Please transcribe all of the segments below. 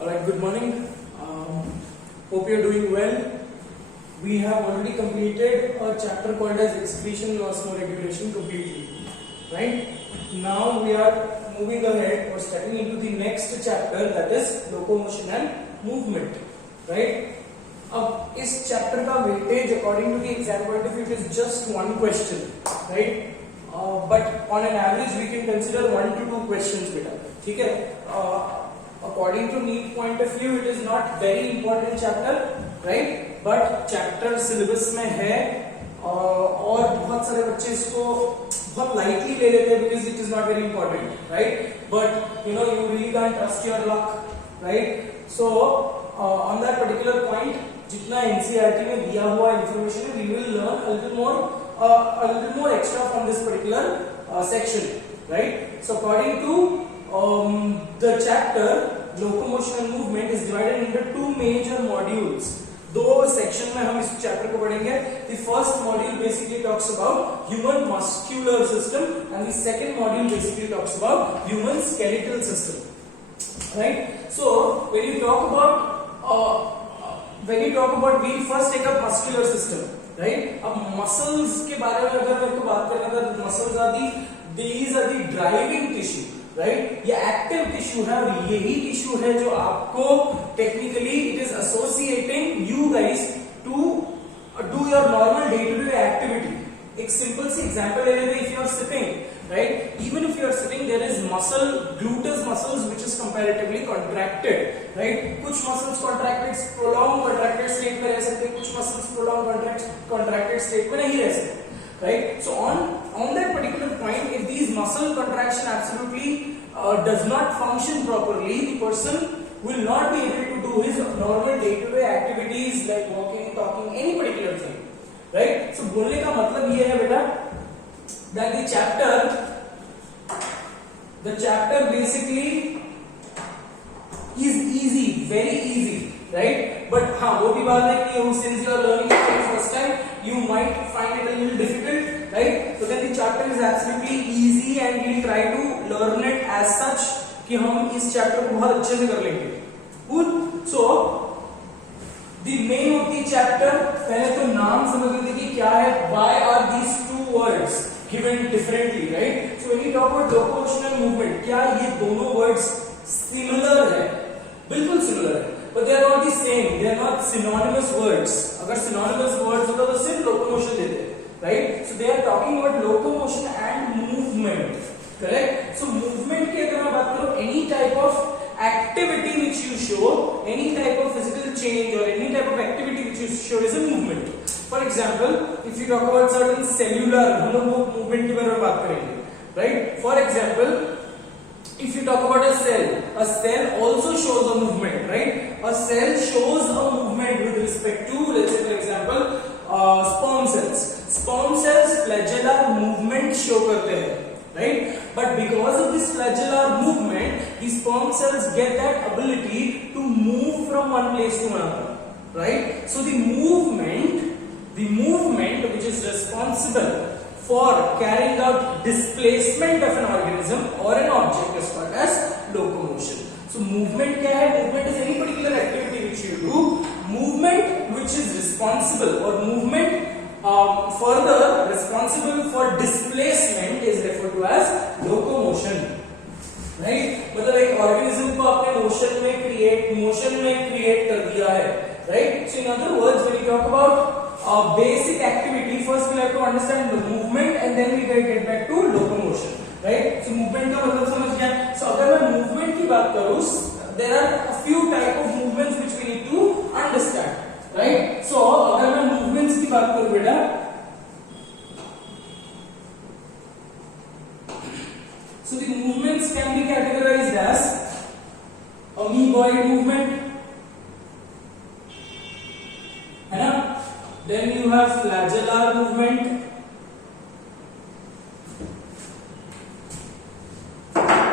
Alright, good morning. Hope you're doing well. We have already completed a chapter called as excretion and osmoregulation completely. Right? Now we are moving ahead or stepping into the next chapter, that is locomotion and movement. Right? अब इस chapter का weightage according to the exam point of view it is just one question, right? But on an average we can consider 1 to 2 questions बेटा, ठीक है? According to NEET point of view it is not very important chapter, right? But chapter syllabus में है और बहुत सारे बच्चे इसको बहुत लाइटली ले लेते हैं because it is not very important, right? But you know you really can trust your luck, right? So on that particular point जितना एनसीईआरटी में दिया हुआ इंफॉर्मेशन है, we will learn a little more extra from this particular section, right? So according to the chapter locomotion and movement is divided into 2 major modules. दो section में हम इस chapter को पढ़ेंगे. The first module basically talks about human muscular system and the second module basically talks about human skeletal system, right? So when you talk about we first take up muscular system, right? अब muscles के बारे में अगर मेरे को बात करना था, muscles are the driving tissue, right? ये active tissue है और यही tissue है जो आपको technically it is associating you guys to do your normal day-to-day activity. एक simple सी example ले लेते हैं. If you are sitting, right? Even if you are sitting, there is muscle, gluteus muscles, which is comparatively contracted, right? कुछ muscles contracted, prolonged contracted state में रह सकते हैं, कुछ muscles prolonged contracted state में नहीं रह सकते, right? So on that particular point, if these muscle contraction absolutely does not function properly, the person will not be able to do his normal day-to-day activities like walking, talking, any particular thing, right? So बोलने का मतलब ये है बेटा that the chapter basically is easy, very easy, right? But हाँ वो भी बात है कि since you are learning it for the first time, you might find it a little difficult, right? So then the chapter is absolutely easy and we'll try to learn it as such कि हम इस chapter को बहुत अच्छे से कर लेंगे. Good. So the name of the chapter, पहले तो नाम समझ लेते कि क्या है. Why are these two words given differently, right? So when you talk about locomotion and movement, क्या ये दोनों words similar है? बिल्कुल similar है, but they are not the same. They are not synonymous words. अगर synonymous words होता तो सिर्फ locomotion देते, right? So they are talking about locomotion and movement, correct? So movement की अगर मैं बात करूँ, any type of activity which you show, any type of physical change or any type of activity which you show is a movement. For example, if you talk about certain cellular, हम लोग वो movement के बारे में बात करेंगे, right? For example, if you talk about a cell also shows a movement, right? A cell shows a movement with respect to, let's say for example, sperm cells. Sperm cells flagellar movement show करते हैं, right? But because of this flagellar movement, the sperm cells get that ability to move from one place to another, right? So the movement which is responsible for carrying out displacement of an organism or an object is called as locomotion. So movement क्या है? Movement is any particular activity which you do. Movement which is responsible or movement further responsible for displacement is referred to as locomotion, right? मतलब एक organism को अपने motion में create कर दिया है, right? So in other words, when you talk about basic activity, first we have to understand the movement and then we get back to locomotion, right? So movement का मतलब समझ गया. So अगर मैं movement की बात करूँ, there are a few type of movements which we need to understand, right? So अगर मैं movements की बात करूँ बेटा, so the movements can be categorized as amoeboid movement, है ना? Then you have flagellar movement.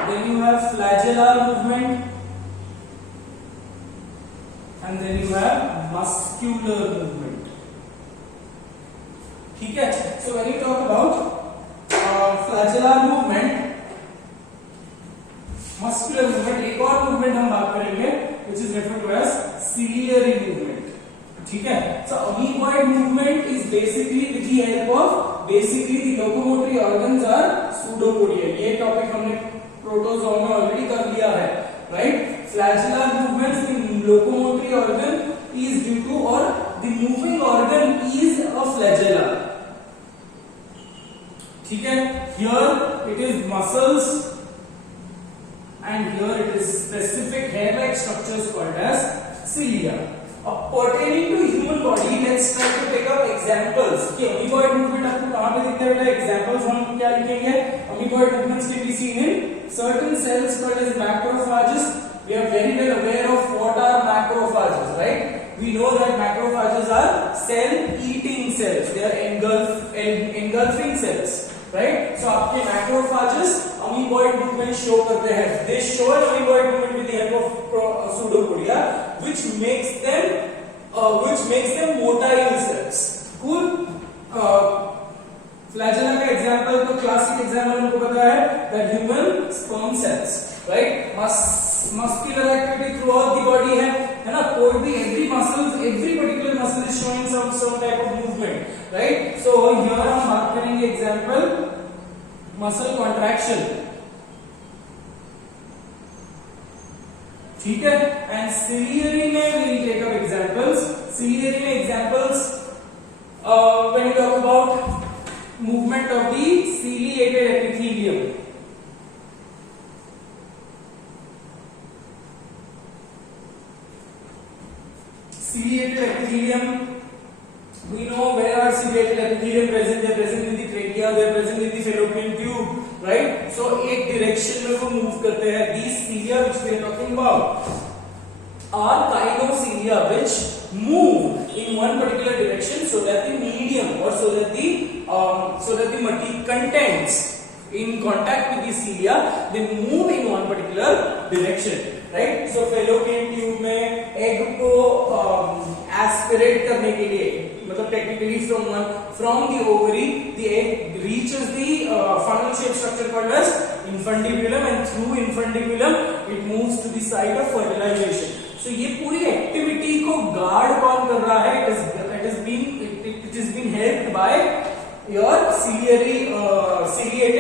Then you have flagellar movement. And then you have muscular movement. ठीक है? So when you talk about flagellar movement, muscular movement, एक और movement हम बात करेंगे which Flagellar movements, the locomotory organ is due to, or the moving organ is a flagella. ठीक है, here it is muscles and here it is specific hair-like structures called as cilia. Pertaining to human body, let's try to take up examples. कि amoeboid movement आपको कहाँ पे दिखता है बेटा? Examples हम क्या लिखेंगे? Amoeboid movements can be seen in certain cells called as macrophages. We are very well aware of what are macrophages, right? We know that macrophages are cell-eating cells. They are engulfing cells, right? So आपके macrophages amoeboid movement show करते हैं. They show an amoeboid movement with the help of pseudopodia, which makes them motile cells. Cool. Flagella का example तो classic example हमको पता है that human sperm cells, right? Muscular activity throughout the body है ना? कोई भी every particular muscle is showing some type of movement, right? So here हम बात करेंगे example muscle contraction. ठीक है, and ciliary में we will take up examples. Ciliary में examples when we talk about movement of the ciliated epithelium. Ciliated epithelium, we know where are ciliated epithelium present. They are present in the trachea, they are present in the fallopian tube, right? So एक direction में वो move करते हैं. These cilia which we are talking about are gynoecilia which move in one particular direction so that the medium or so that the material contents in contact with the cilia, they move in one particular direction, right? So fallopian tube में egg को aspirate करने के लिए, मतलब technically from the ovary, the egg reaches the funnel shaped structure called as infundibulum, and through infundibulum it moves to the site of fertilization. So ये पूरी activity को guard कौन कर रहा है? It is being helped by your ciliated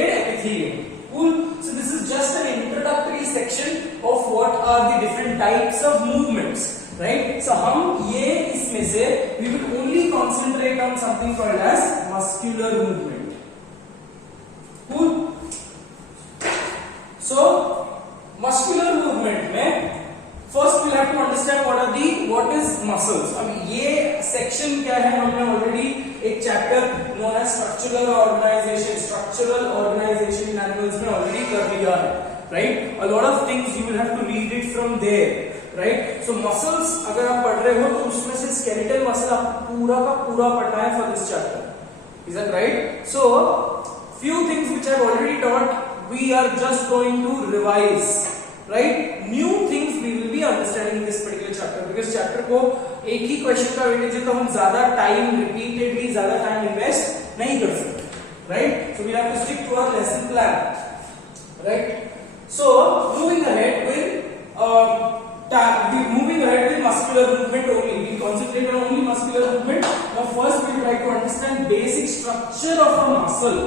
epithelium. Cool. So this is just an introductory section of what are the different types of movements, right? So हम ये इसमें से we will only concentrate on something called as muscular movement. Cool. So muscular movement में first we'll have to understand what is muscles. अब ये section क्या है? हमने already एक chapter known as structural organization in animals में already कर लिया है, right? A lot of things you will have to read it from there, right? So muscles अगर आप पढ़ रहे हो तो उसमें से skeletal muscle आपको पूरा का पूरा पढ़ना है for this chapter. Is that right? So few things which I've already taught, we are just going to revise, right? New things we will be understanding in this particular chapter, because chapter को एक ही question का weightage है तो हम ज्यादा time repeatedly ज्यादा time invest नहीं कर सकते, right? So we have to stick to our lesson plan, right? So moving ahead with muscular movement only, we concentrate on only muscular movement. Now first we will try to understand basic structure of a muscle.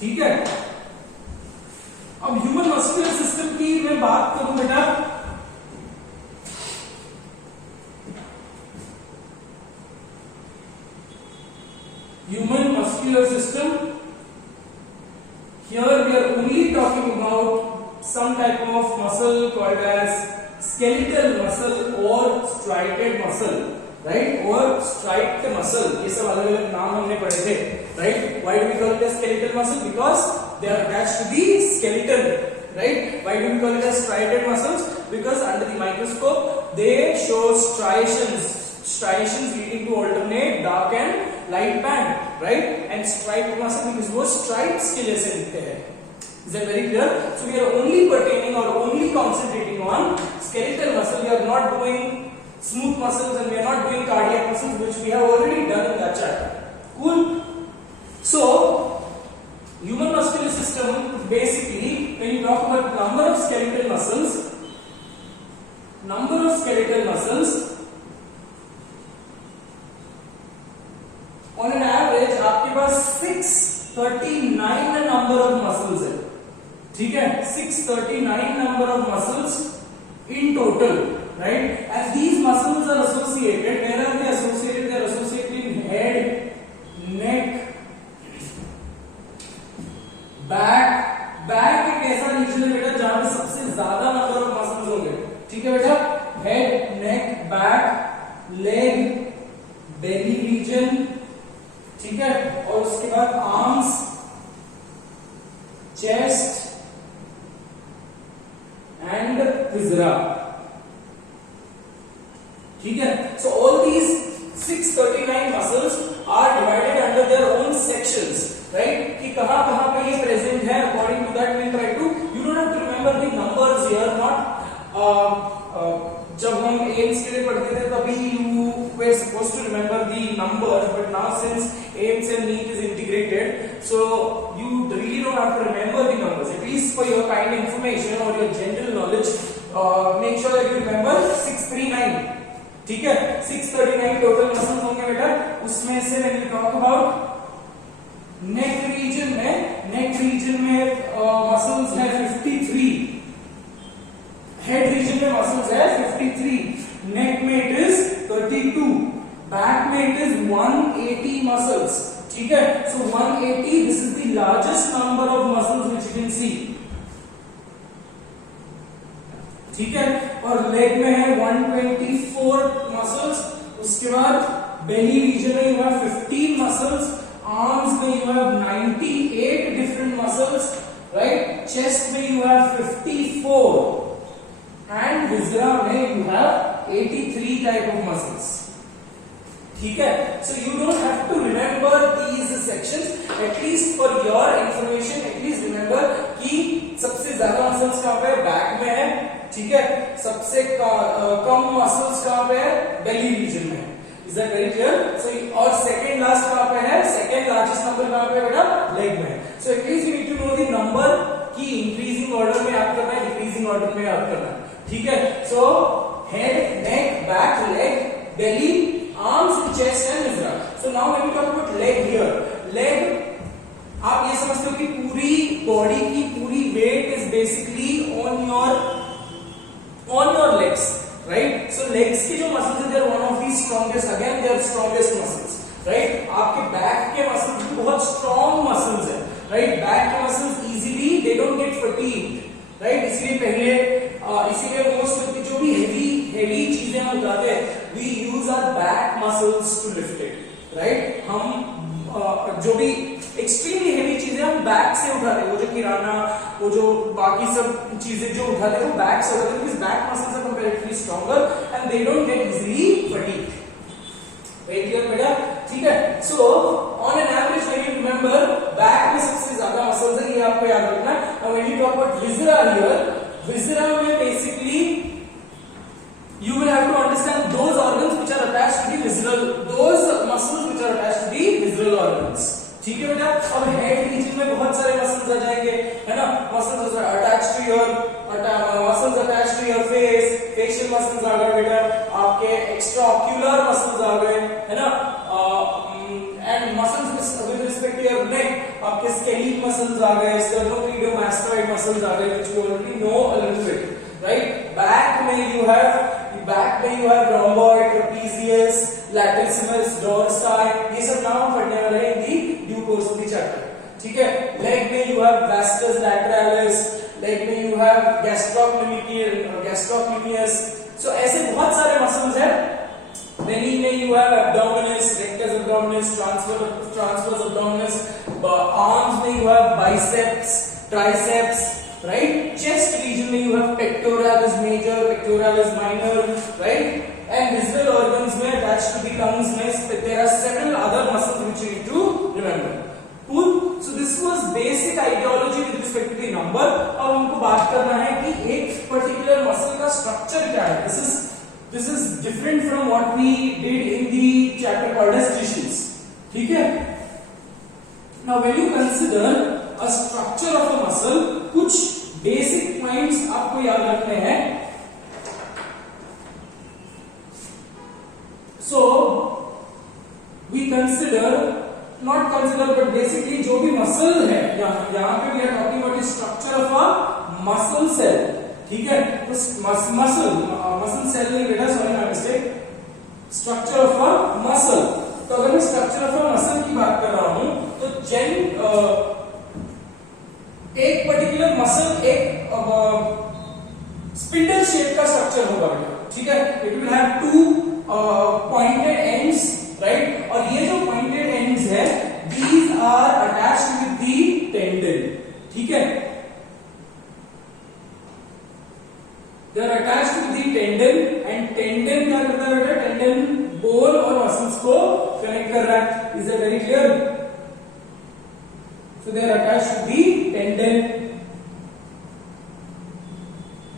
ठीक है, अब human muscular system की मैं बात करूं बेटा, human muscular system, here we are only talking about some type of muscle called as skeletal muscle or striated muscle, right? Or striped muscle, ये सब अलग अलग नाम हमने पढ़े थे, right? Why do we call it as skeletal muscle? Because they are attached to the skeleton, right? Why do we call it as striated muscles? Because under the microscope they show striations leading to alternate dark and light band, right? And striped muscle because वो stripes के जैसे दिखते हैं. Is that very clear? So we are only pertaining or only concentrating on skeletal muscle. We are not doing smooth muscles and we are not doing cardiac muscles, which we have already done in that chapter. Cool. So human muscular system, basically when you talk about number of skeletal muscles, on an average आपके पास 639 number of muscles है, ठीक है? 639 number of muscles in total total, right? And these muscles are associated. Where are they associated? They are associated in head, neck, back. Back एक ऐसा reason है बेटा जहां पे सबसे ज्यादा नंबर ऑफ मसल्स होंगे, ठीक है बेटा? हेड, नेक, बैक, लेग, बेली रीजन, ठीक है? और उसके बाद आर्म्स, चेस्ट एंड विजरा, ठीक है? So all these 639 muscles are divided under their own sections, right? कि कहां कहां पे ये प्रेजेंट है, according to that we try to, you don't have to remember the numbers here, not जब हम एम्स के लिए पढ़ते थे तभी you were suppose to remember the numbers, but now since AIIMS and NEET is integrated, so you really don't have to remember the numbers. At least for your kind information or your general knowledge, make sure that you remember 639, ठीक है? 639 total muscles होंगे बेटा. उसमें से when you talk about neck region में muscles है 53, head region में muscles है 53, नेक में इट इज 32, बैक में इट इज 180 मसल्स, ठीक है? सो 180, this is the largest number of muscles which you can सी, ठीक है? और लेग में है 124 मसल्स. उसके बाद बेली रीजन में यू हैव 15 मसल्स. Arms में you have 98 different muscles, right? Chest में you have 54, and viscera में you have 83 type of muscles. ठीक है? So you don't have to remember these sections. At least for your information, at least remember कि सबसे ज्यादा muscles कहाँ पे है? बैक में है, ठीक है? सबसे कम मसल्स कहाँ पे है? बेली रीजन में. Is that very clear? So और second last कहाँ पे है? Second largest number कहाँ पे है बेटा? Leg में. So at least you need to know the number कि increasing order में याद करना है, decreasing order में याद करना है, ठीक है? So head, neck, back, leg, belly, arms, chest and viscera. So now when we talk about leg here, leg आप ये समझते हो कि पूरी बॉडी की पूरी weight is basically on your legs. Right? So legs की जो muscles है, they are one of the strongest. Again, they are strongest muscles. Right? आपके back के muscles भी बहुत strong muscles है. Right? Back के muscles easily they don't get fatigued. Right? इसीलिए most of जो भी heavy चीजें हम उठाते हैं, we use our back muscles to lift it. Right? हम जो भी एक्सट्रीमली हेवी चीजें हम बैक से उठाते हैं, वो जो किराना, वो जो बाकी सब चीजें जो उठाते हैं वो बैक से उठाते हैं, because back muscles are comparatively stronger and they don't get easily fatigued. Very clear बेटा? ठीक है? So on an average when you remember back में सबसे ज्यादा मसल्स है, ये आपको याद रखना है. Now when you talk about viscera here, viscera में basically you will have to understand those organs which are attached to the visceral, those muscles which are attached to the visceral organs. ठीक है बेटा? अब head region में बहुत सारे muscles आ जाएंगे, है ना? Muscles attached to your face, facial muscles आ गए बेटा, आपके एक्स्ट्रा ऑक्यूलर मसल्स आ गए, है ना? And muscles with respect to your neck, आपके स्केलिक मसल्स आ गए, स्टर्नोक्लीडोमास्टोइड मसल्स आ गए, which you already know a little bit, right? Back में you have rhomboid, trapezius, latissimus, dorsi, ये सब नाम हम पढ़ने वाले हैं in the due course of the chapter. ठीक है? लेग में you have vastus lateralis, leg में you have gastrocnemius. So ऐसे बहुत सारे मसल्स हैं. Belly में you have abdominis, rectus abdominis, transverse abdominis. Arms में you have biceps, triceps. Right? Chest region में you have pectoralis major, pectoralis minor, right? And visceral organs में attached to the lungs में there are several other muscles which you need to remember. Cool? So this was basic ideology with respect to the number. अब हमको बात करना है कि एक particular muscle का structure क्या है. This is different from what we did in the chapter called as tissues. ठीक है? Now when you consider a structure of a muscle, कुछ बेसिक पॉइंट्स आपको याद रखने हैं. So we not consider but basically जो भी मसल है, यहाँ पे we are talking about the structure of a muscle cell. ठीक है। तो मसल सेल नहीं बेटा, sorry my mistake, structure of a muscle. तो अगर मैं स्ट्रक्चर ऑफ अ मसल की बात कर रहा हूं तो एक पर्टिकुलर मसल एक स्पिंडल शेप का स्ट्रक्चर होगा बेटा, ठीक है। It will have two pointed ends, right, और ये जो पॉइंटेड एंड्स है these are attached with the tendon, ठीक है। They are attached with the tendon and tendon क्या करता है बेटा, टेंडन बोन और मसल्स को कनेक्ट कर रहा है। Is that very clear? So they are attached to the tendon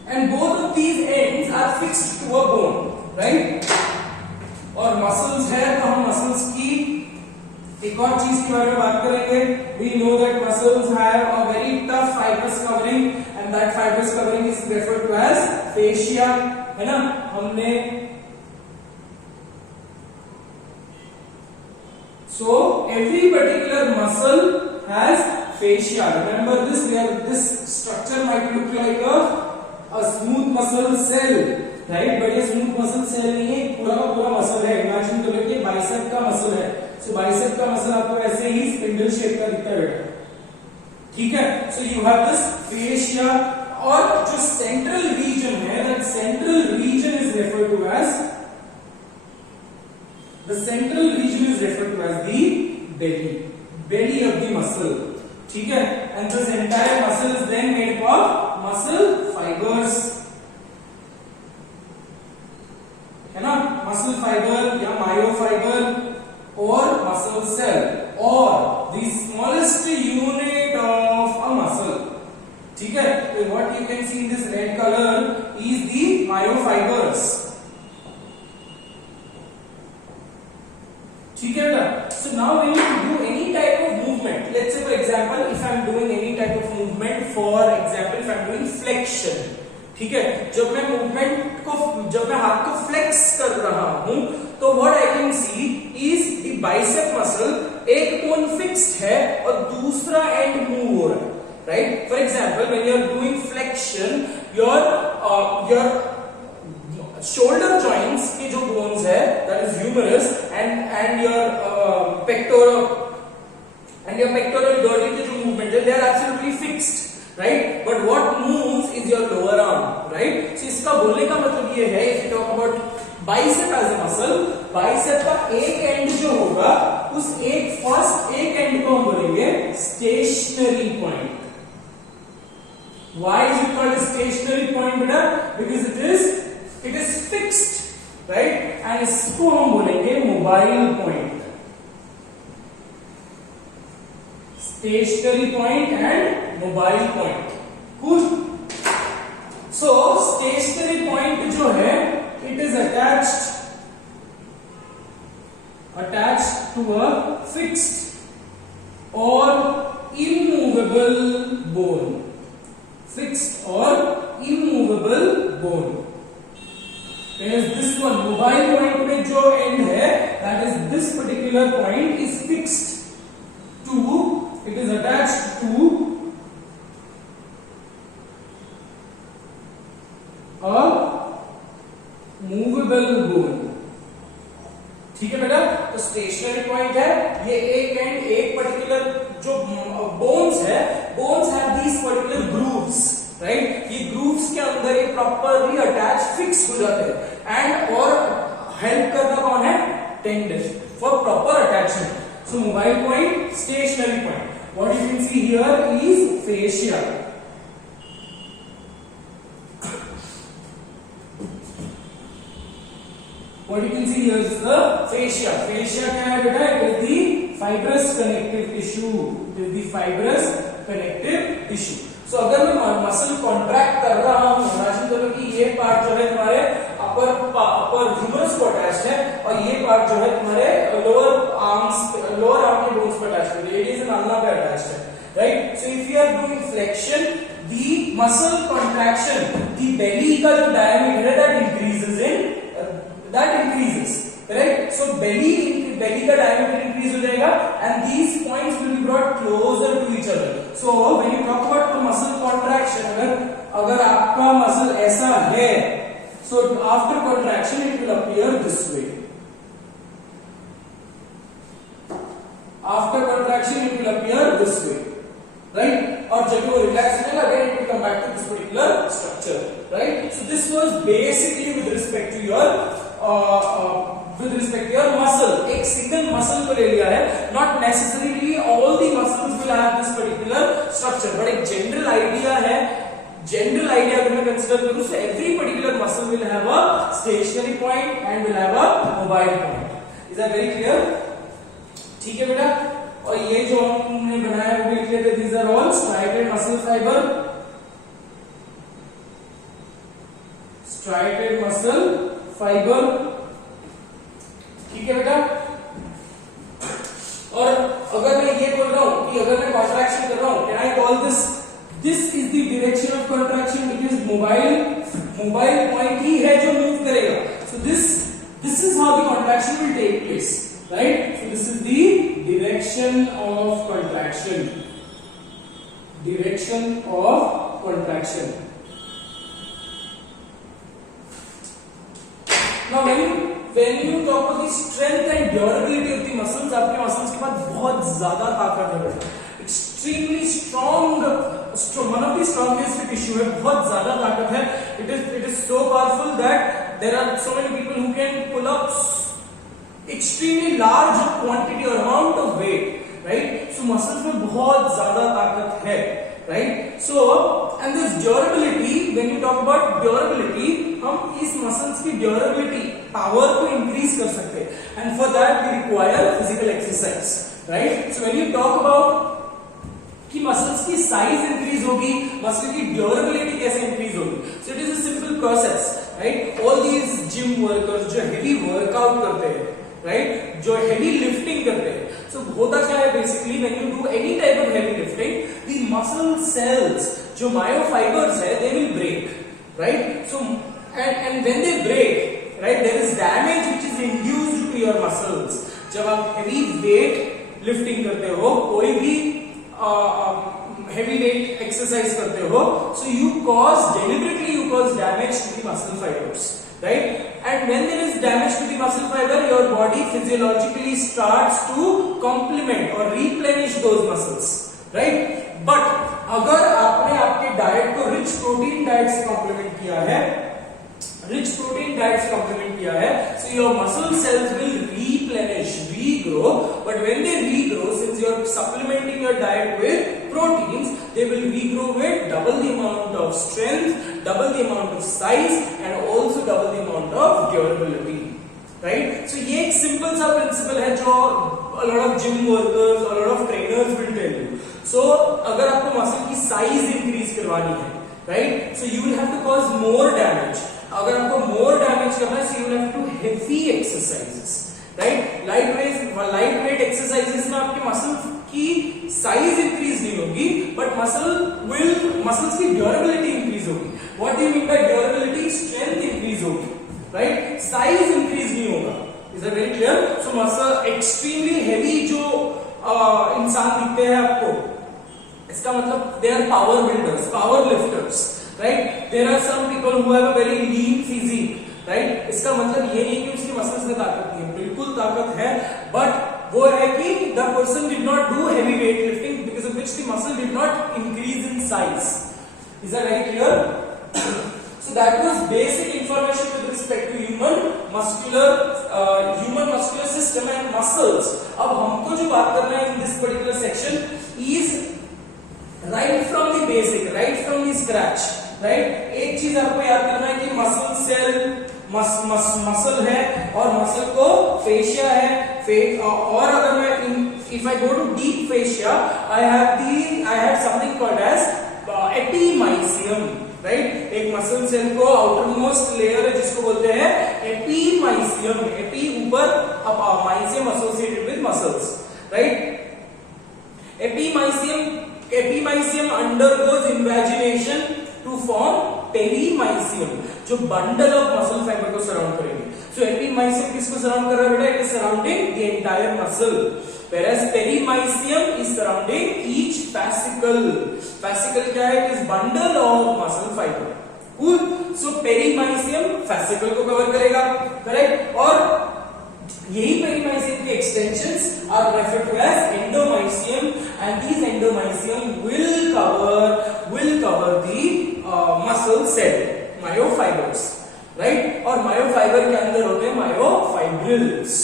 and both of these ends are fixed to a bone, right? और muscles है तो हम muscles की एक और चीज के बारे में बात करेंगे। We know that muscles have a very tough fibrous covering and that fibrous covering is referred to as fascia, है ना। हमने so every particular muscle has fascia. Remember this, where this structure might look like a smooth muscle cell, right? But ये smooth muscle cell नहीं है, पूरा का पूरा muscle है। Imagine करो कि बाइसेप का muscle है, so बाइसेप का muscle आपको ऐसे ही स्पिंडल शेप का दिखता है बेटा, ठीक है। So you have this fascia और जो central region है, that central region is referred to as the belly of the muscle, ठीक है। and this entire muscle is then made of muscle fibers, है ना। muscle fiber या myofiber और muscle cell or the smallest unit of a muscle, ठीक है। तो what you can see in this red color is the myofibers, ठीक है बेटा। So now when you do any type of movement, let's say for example if I am doing any type of movement, for example if I am doing flexion, ठीक है। जब मैं हाथ को flex कर रहा हूं तो what I can see is the bicep muscle, एक बोन फिक्स्ड है और दूसरा एंड मूव हो रहा है, right? For example when you are doing flexion, your shoulder joints के जो bones है, that is humerus and your pectoral girdle के जो movement है, they are absolutely fixed, right? But what moves is your lower arm, right? So इसका बोलने का मतलब ये है, if you talk about bicep as a muscle, bicep का एक एंड जो होगा उस एक एंड को हम बोलेंगे stationary point. Why is it called a stationary point बेटा? Because it is fixed, right? And इसको हम बोलेंगे mobile point, stationary point and mobile point. Cool. So stationary point जो है, it is attached to a fixed or immovable bone. Fixed or immovable bone. Whereas this one mobile point में जो end है, that is this particular point is fixed to, it is attached to a movable bone, ठीक है बेटा। तो stationary point है ये एक एंड, एक पर्टिकुलर जो बोन्स है, bones have these particular grooves, right. ये ग्रूव्स के अंदर ये प्रॉपरली अटैच फिक्स हो जाते हैं एंड और हेल्प करता कौन है, tendon, for proper attachment. So mobile point, stationary point. What you can see here is fascia. What you can see here is the fascia. Fascia क्या है बेटा? It is the fibrous connective tissue. It is the fibrous connective tissue. So अगर मैं muscle contract कर रहा हूँ, imagine करो कि ये पार्ट जो है तुम्हारे अपर ह्यूमरस को अटैच्ड है और ये पार्ट जो है तुम्हारे लोअर आर्म के बोन्स पर अटैच्ड है, रेडियस एंड अल्ना पे अटैच्ड है, right. So if you are doing flexion, the muscle contraction, the belly का जो डायमीटर है that increases, correct. So belly का diameter increase हो जाएगा and these points will be brought closer to each other. So when you talk about the muscle contraction, अगर अगर आपका muscle ऐसा है, so after contraction it will appear this way. After contraction it will appear this way, right? और जब वो relax होने लगे it will come back to this particular structure, right? So this was basically with respect to your muscle. एक single muscle को ले लिया है, not necessarily all the muscles will have this particular structure, but एक general idea है. General idea अगर मैं consider करूँ, so every particular muscle will have a stationary point and will have a mobile point. Is that very clear? ठीक है बेटा. और ये जो हमने बनाया वो भी लिख लेते हैं. These are all striated muscle fiber. Striated muscle fiber. ठीक है बेटा. और अगर मैं ये बोल रहा हूं कि अगर मैं कॉन्ट्रैक्शन कर रहा हूं, can I call this is the direction of contraction because mobile point ही है जो move करेगा. So this is how the contraction will take place, right? So this is the direction of contraction. Direction of contraction. Now when you talk about the strength and durability of the muscles, आपके muscles के पास बहुत ज्यादा ताकत है. Extremely strong, one of the strongest tissue है, बहुत ज्यादा ताकत है. It is so powerful that there are so many people who can pull up extremely large quantity or amount of weight, right? So muscles में बहुत ज्यादा ताकत है, right? So and this durability, when you talk about durability, हम इस muscles की durability power को increase कर सकते हैं, and for that we require physical exercise, right? So when you talk about कि मसल्स की साइज इंक्रीज होगी, मसल की ड्यूरेबिलिटी कैसे इंक्रीज होगी. So it is a simple process, right? All these gym workers जो हेवी वर्कआउट करते हैं, right, जो हेवी लिफ्टिंग करते हैं, सो होता क्या है basically, when you do any type of heavy lifting, the muscle cells जो मायोफाइबर्स है, they will break, right? So and when they break, right, there is damage which is induced to your muscles. जब आप heavy weight lifting करते हो, कोई भी heavy weight exercise करते हो, so you cause damage to the muscle fibers, right? And when there is damage to the muscle fiber, your body physiologically starts to complement or replenish those muscles, right? But अगर आपने आपके diet को rich protein diet से complement किया है, so your muscle cells will replenish, regrow. But when they regrow, since you are supplementing your diet with proteins, they will regrow with double the amount of strength, double the amount of size, and also double the amount of durability, right? So ये एक simple सा principle है जो a lot of gym workers, a lot of trainers will tell you. So अगर आपको muscle की size increase करवानी है, right? So you will have to cause more damage. अगर आपको more damage करना है, so you will have to do heavy exercises, right? Lightweight exercises में आपके muscles की size increase नहीं होगी, but muscles की durability increase होगी. What do you mean by durability? Strength increase होगी, right? Size increase नहीं होगा. Is that very clear? So muscle extremely heavy जो इंसान दिखते हैं आपको, इसका मतलब they are power builders, power lifters, right? There are some people who have a very lean physique, right? इसका मतलब ये नहीं कि उसकी मसल्स में ताकत नहीं है, बिल्कुल ताकत है, but वो है कि the person did not do heavy weight lifting because of which the muscle did not increase in size. Is that very clear? So that was basic information with respect to human muscular system and muscles. अब हमको जो बात करना है in this particular section is right from the basic, right from the scratch, right? एक चीज आपको याद करना है कि मसल सेल मसल है और मसल को फेशिया है, और अगर मैं if I go to deep fascia, I have something called as epimysium, right? एक मसल सेल को outermost layer है जिसको बोलते हैं epimysium. epi ऊपर, अब mysium associated with muscles, right? Epimysium undergoes invagination to form perimysium, जो बंडल ऑफ मसल फाइबर को सराउंड करेंगे. सो एपीमाइसियम किसको सराउंड कर रहा है बेटा? It is surrounding the entire muscle. whereas perimysium is surrounding each fascicle. Fascicle क्या है? It is bundle of muscle fiber. Cool. So perimysium fascicle को cover करेगा, correct? और यही perimysium के extensions are referred to as endomysium, and these endomysium will cover the muscle cell, myofibers, right? और myofiber के अंदर होते हैं myofibrils,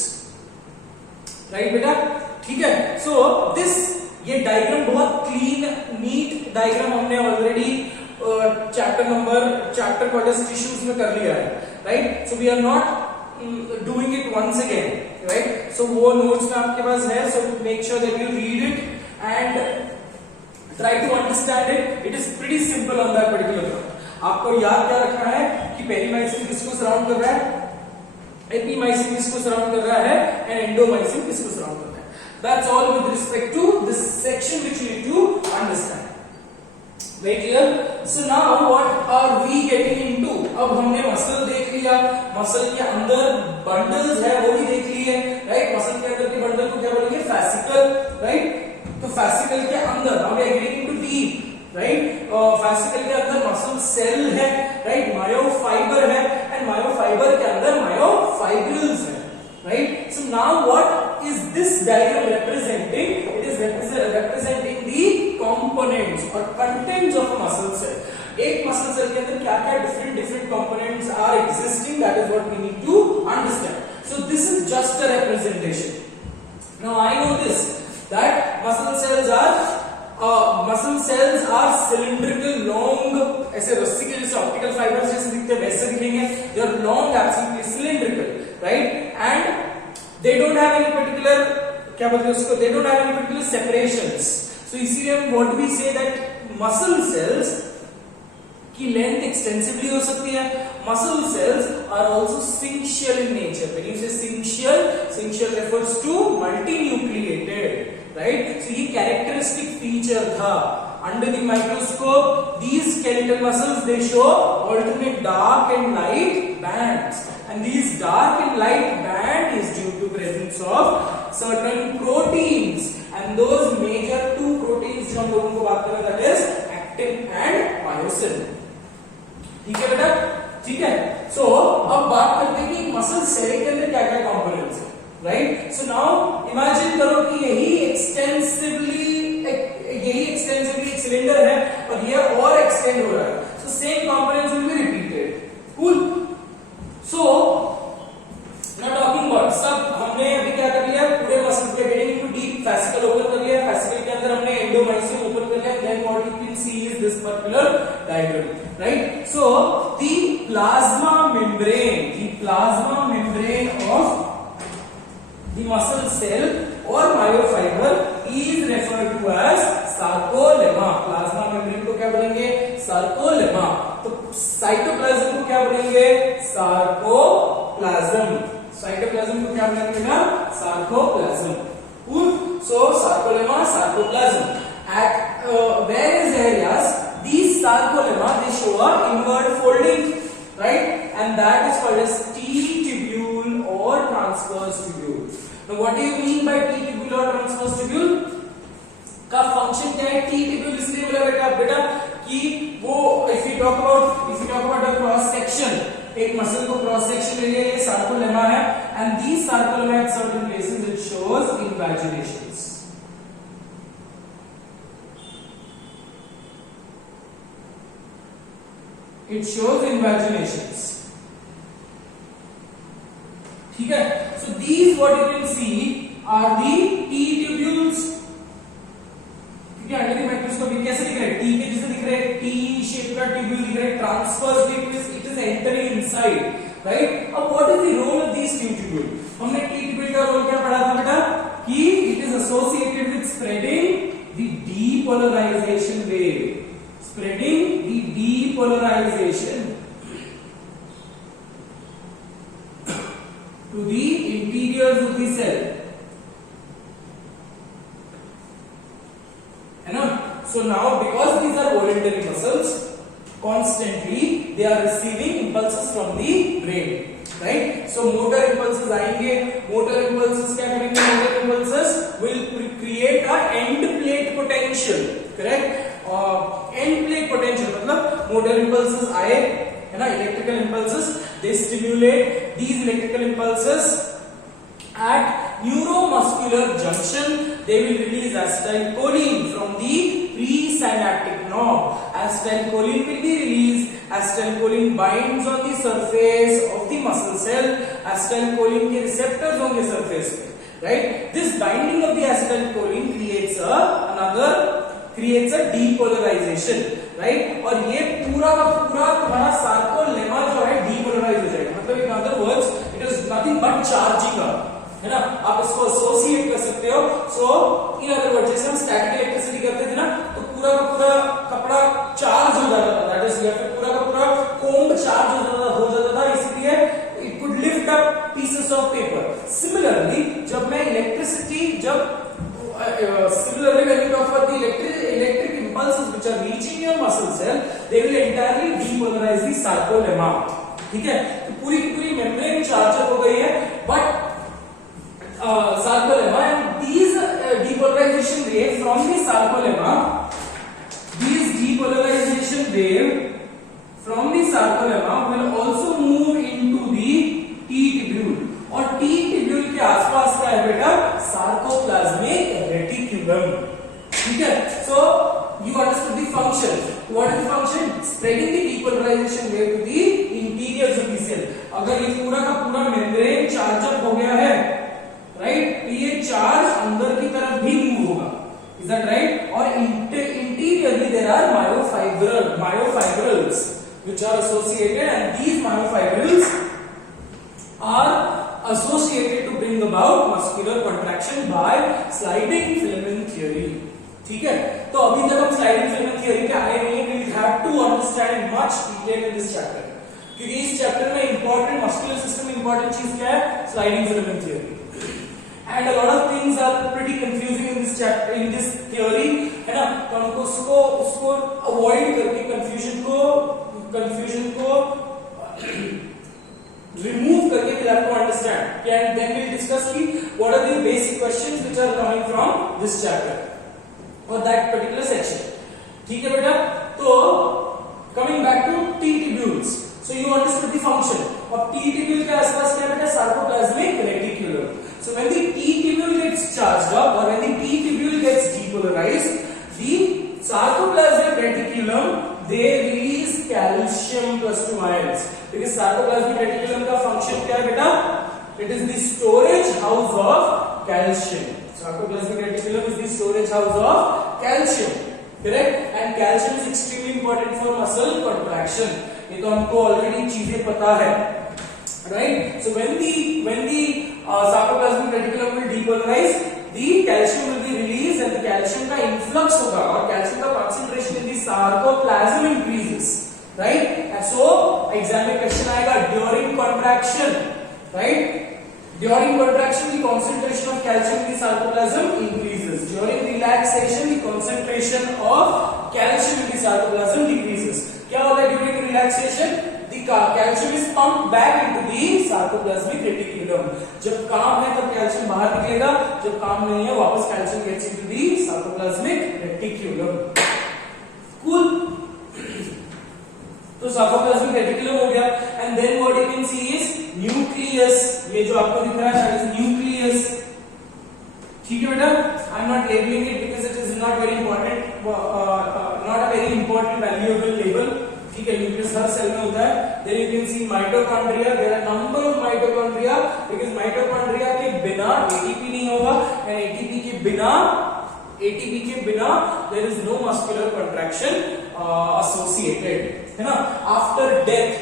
right बेटा? ठीक है. So this ये डायग्राम बहुत क्लीन नीट डायग्राम हमने ऑलरेडी चैप्टर कॉलेज टिश्यूज में कर लिया है, right? So we are not doing it once again, right? So वो नोट्स में आपके पास है, so make sure that you read it and try to understand it. It is pretty simple on that particular point. आपको याद क्या रखना है कि पेरीमाइसिन किसको सराउंड कर रहा है, एपीमाइसिन किसको सराउंड कर रहा है, एंड एंडोमाइसिन किसको सराउंड कर रहा है. That's all with respect to this section which you need to understand. Very clear? So now what are we getting into? अब हमने मसल देख लिया, मसल के अंदर बंडल्स है वो भी देख लिए, राइट? मसल के अंदर के बंडल को क्या बोलेंगे? fascicle, right? तो fascicle के अंदर now we are getting into deep, right? fascicle के अंदर मसल सेल है, राइट? मायोफाइबर है, एंड मायोफाइबर के अंदर मायोफाइब्रिल्स है, right? So now what is this diagram representing? It is representing the components or contents of a muscle cell. एक muscle cell के अंदर क्या-क्या different components are existing, that is what we need to understand. So this is just a representation. Now I know this, that muscle cells are cylindrical, long, ऐसे रस्सी के जैसे optical fibers जैसे दिखते हैं वैसे दिखेंगे. They are long, absolutely cylindrical, right? And they don't have any particular, क्या बोलते हैं उसको? They don't have any particular separations. So इसीलिए हम what do we say that muscle cells की length extensively हो सकती है. Muscle cells are also syncytial in nature. When you say syncytial refers to multinucleated, right? So ये characteristic feature था. Under the microscope, these skeletal muscles, they show alternate dark and light bands, and these dark and light band is due to presence of certain proteins, and those major two proteins जो हम लोगों को बात कर रहे हैं, that is actin and myosin. ठीक है बेटा? ठीक है. So अब बात करते हैं कि मसल सेल के अंदर क्या क्या कंपोनेंट्स हैं, राइट? सो नाउ इमेजिन करो कि यही एक्सटेंसिवली एक सिलेंडर है और ये और एक्सटेंड हो रहा है. So same components will be repeated. Cool. So now talking about सब हमने अभी क्या कर लिया, पूरे मसल के getting into deep fascicle open कर लिया. fascicle के अंदर हमने एंडोमाइसियम ओपन कर लिया. Then what you can see is this particular diagram, right? So the plasma membrane of the muscle cell or myofiber is referred to as sarcolemma. Plasma membrane को क्या बोलेंगे? sarcolemma. तो cytoplasm को क्या बोलेंगे? sarcoplasm. Cytoplasm को क्या बोलेंगे ना? sarcoplasm. So sarcolemma, sarcoplasm. At various areas, these sarcolemma they show a inward folding, right? And that is called as T-tubule or transverse tubule. Now what do you mean by T-tubule or transverse tubule? का function क्या है? T-tubule इसलिए बोला बेटा कि वो if you talk about a cross section, एक muscle को क्रॉस सेक्शन ले लिया, ये sarcolemma है, and these sarcolemma at certain places it shows invaginations. It shows invaginations. ठीक है? So these what you can see are the T-tubules. ठीक है? अंडर द माइक्रोस्कोप ये कैसे दिख रहा है? T के जैसे दिख रहा है, T शेप का ट्यूब्यूल दिख रहा है, transverse it is entering inside, right? अब what is the role of these T-tubule? हमने T-tubule का रोल क्या पढ़ा था बेटा? कि it is associated with spreading the depolarization wave. Spreading the depolarization to the interiors of the cell. है ना? So now because these are voluntary muscles, constantly they are receiving impulses from the brain, right? So motor impulses आएंगे, motor impulses क्या करेंगे, motor impulses will create a end plate potential, correct. End plate potential मतलब motor impulses आए, है ना, electrical impulses, they stimulate these electrical impulses at neuromuscular junction. They will release acetylcholine from the presynaptic knob. Acetylcholine will be released. Acetylcholine binds on the surface of the muscle cell. Acetylcholine के receptors होंगे surface पे, right? This binding of the acetylcholine creates a depolarization, right? और ये पूरा का पूरा तुम्हारा sarcolemma जो है डीपोलराइज हो जाएगा, मतलब in other words it is nothing but charge का, है ना, आप इसको एसोसिएट कर सकते हो। सो इन अदर वर्ड्स जैसे हम स्टैटिक इलेक्ट्रिसिटी करते थे ना, तो पूरा का पूरा कपड़ा चार्ज हो जाता था, दैट इज या फिर पूरा का पूरा कोम्ब चार्ज हो जाता था, इसलिए it could lift up pieces of paper. Similarly जब मैं electricity similarly when you talk about the electric impulses which are reaching your muscle cell, they will entirely depolarize the sarcolemma, ठीक है। तो पूरी पूरी मेम्ब्रेन चार्ज हो गई है, but sarcolemma and these depolarization wave from the sarcolemma, these depolarization wave from the sarcolemma will also move into the T tubule, और T tubule के आसपास क्या है बेटा, sarcoplasmic reticulum, ठीक है। So you understood the function. What is the function? Spreading the depolarization wave to the interiors of the cell. अगर ये पूरा का पूरा मेम्ब्रेन चार्ज अप हो गया है, राइट, तो ये चार्ज अंदर की तरफ भी मूव होगा, इज दैट राइट। और interiorly there are myofibrils which are associated, and these myofibrils are associated to bring about muscular contraction by sliding filament theory, ठीक है। तो अभी तक हम स्लाइडिंग फिलामेंट थ्योरी पे आए नहीं, we have to understand much detail in this chapter, क्योंकि इस चैप्टर में इंपॉर्टेंट मस्कुलर सिस्टम में इंपॉर्टेंट चीज क्या है, sliding filament theory. And a lot of things are pretty confusing in this chapter, in this theory, है ना, तो हमको उसको अवॉइड करके कंफ्यूजन को remove करके we'll have to understand, and then we'll discuss ki what are the basic questions which are coming from this chapter or that particular section, ठीक है बेटा। तो coming back to T tubules, so you understood the function of T tubule के आसपास क्या बेटा, sarcoplasmic reticulum. So when the T tubule gets charged up or when the T tubule gets depolarized, the sarcoplasmic reticulum they release calcium plus 2 ions, because sarcoplasmic reticulum का function क्या है बेटा, it is the storage house of calcium. Sarcoplasmic reticulum is the storage house of calcium, correct, and calcium is extremely important for muscle contraction. ये तो हमको already चीजें पता है, right? So when the sarcoplasmic reticulum will depolarize, the calcium will be released and the calcium का influx होगा और calcium का concentration in the sarcoplasm increases, right? And so exam में question आएगा during contraction, right? During contraction the concentration of calcium in the sarcoplasm increases. During relaxation the concentration of calcium in the sarcoplasm decreases. क्या होगा during relaxation? The calcium is pumped back into the sarcoplasmic reticulum. जब काम है तब calcium बाहर निकलेगा, जब काम नहीं है वापस calcium gets into the sarcoplasmic reticulum. Cool. तो sarcoplasmic reticulum हो गया, and then what you can see is nucleus. ये जो आपको दिख रहा है that is nucleus. ठीक है बेटा, I am not labeling it because it is not very important, not a very important valuable label. ठीक है, न्यूक्लियस हर सेल में होता है। Then you can see mitochondria. There are number of mitochondria because mitochondria के बिना ATP नहीं होगा, and ATP के बिना there is no muscular contraction associated, है ना। After death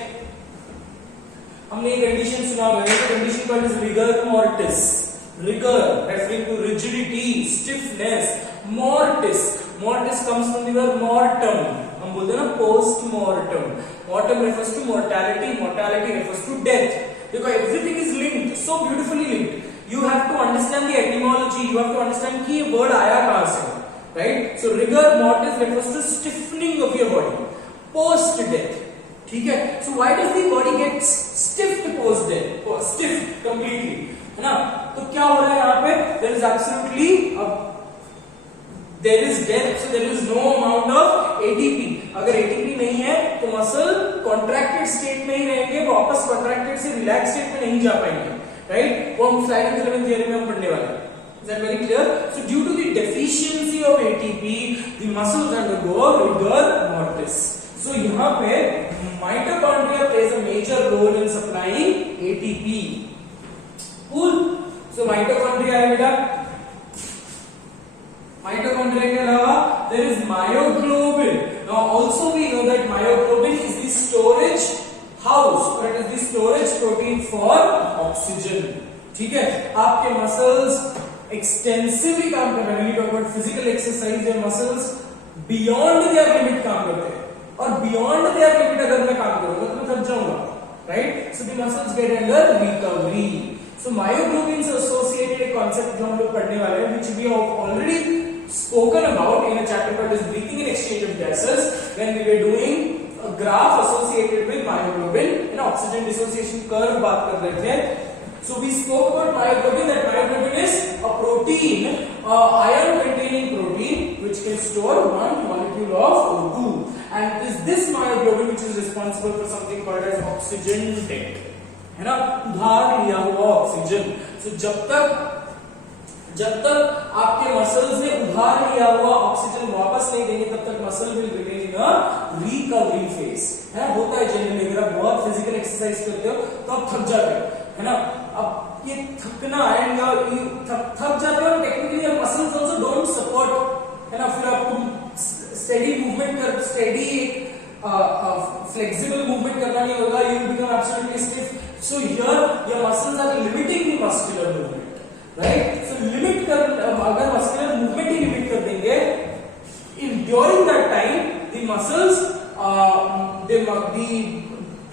हमने एक कंडीशन सुना होगा, ये condition called is rigor mortis. Rigor referring to rigidity, stiffness. Mortis comes from the word mortem. हम बोलते हैं ना post-mortem. Mortem refers to mortality refers to death. Because everything is linked, so beautifully linked. You have to understand the etymology, you have to understand कि ये word आया कहाँ से, right? So rigor mortis refers to stiffening of your body post-death, ठीक है। So why does the body get stiff post-death? है ना। तो क्या हो रहा है यहाँ पे, there is absolutely there is depth, so there is no amount of ATP. अगर ATP नहीं है तो मसल कॉन्ट्रैक्टेड स्टेट में ही रहेंगे, वापस कॉन्ट्रैक्टेड से रिलैक्स स्टेट में नहीं जा पाएंगे, राइट। वो हम स्लाइडिंग फिलामेंट थियरी में हम पढ़ने वाले हैं। Is that very clear? So due to the deficiency of ATP, the muscles undergo rigor mortis. So यहाँ पे mitochondria plays a major role in supplying ATP. Cool. So mitochondria है बेटा, mitochondria के अलावा there is myoglobin. Now also we know that myoglobin is the storage house, or it is the storage protein for oxygen. ठीक है, आपके muscles extensively काम कर रहे हैं, टॉक अबाउट फिजिकल एक्सरसाइज, या मसल्स बियॉन्ड देयर लिमिट काम करते हैं, और बियॉन्ड देयर लिमिट अगर मैं काम करूंगा तो मैं थक जाऊंगा, right. So the muscles get under recovery. So myoglobin से एसोसिएटेड एक कांसेप्ट जो हम लोग पढ़ने वाले हैं, which we have already spoken about in a chapter called as breathing and exchange of gases, when we were doing a graph associated with myoglobin and oxygen dissociation curve बात कर रहे थे। So we spoke about myoglobin, that myoglobin is a protein, iron containing protein which can store one molecule of O2, and it is this myoglobin which is responsible for something called as oxygen debt, है ना, उधार लिया हुआ oxygen. So जब तक आपके muscles ने उधार लिया हुआ ऑक्सीजन वापस नहीं देंगे, तब तक muscle will remain in a recovery phase, है ना। होता है जनरली, अगर आप बहुत फिजिकल एक्सरसाइज करते हो तो आप थक जाते हो, है ना। अब ये थकना एंड थक जाते हो, technically your muscles also don't support, है ना। फिर आपको स्टेडी मूवमेंट कर, स्टेडी फ्लेक्सिबल मूवमेंट करना नहीं होगा, you will become absolutely stiff. So here your muscles are limiting the muscular movement, right. So limit कर, अगर मस्कुलर मूवमेंट ही लिमिट कर देंगे, in during that time the muscles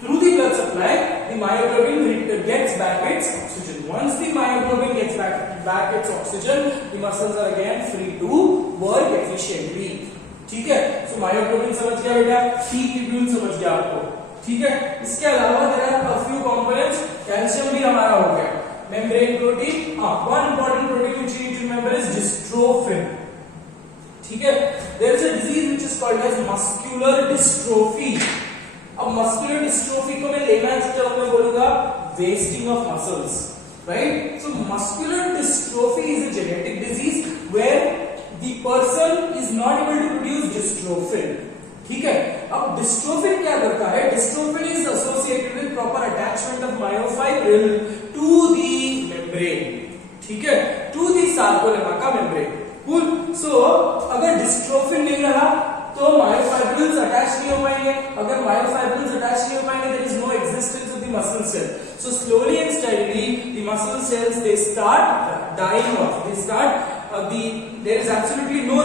through the blood supply, the myoglobin gets back its oxygen. Once the myoglobin gets back its oxygen, the muscles are again free to work efficiently. ठीक है, so myoglobin समझ गया बेटा, T tubule समझ गया आपको, ठीक है। इसके अलावा there are a few components, calcium भी हमारा हो गया, membrane protein, one important protein which you need to remember is dystrophin, ठीक है। There is a disease which is called as muscular dystrophy. अब मस्कुलर डिस्ट्रोफी को मैं लेमैन्स टर्म में बोलूंगा wasting of muscles, right. So muscular dystrophy is a genetic disease where the person is not able to produce dystrophin, ठीक है। अब dystrophin क्या करता है, dystrophin is associated with proper attachment of myofibril to the membrane, ठीक है, to the sarcolemma का membrane. Cool. So अगर डिस्ट्रोफिन नहीं रहा तो मायोफाइब्रिल्स अटैच नहीं हो पाएंगे, अगर मायोफाइब्रिल्स अटैच नहीं हो पाएंगे, there is no existence of the muscle cell. So slowly and steadily the muscle cells they start dying off, they start there is absolutely no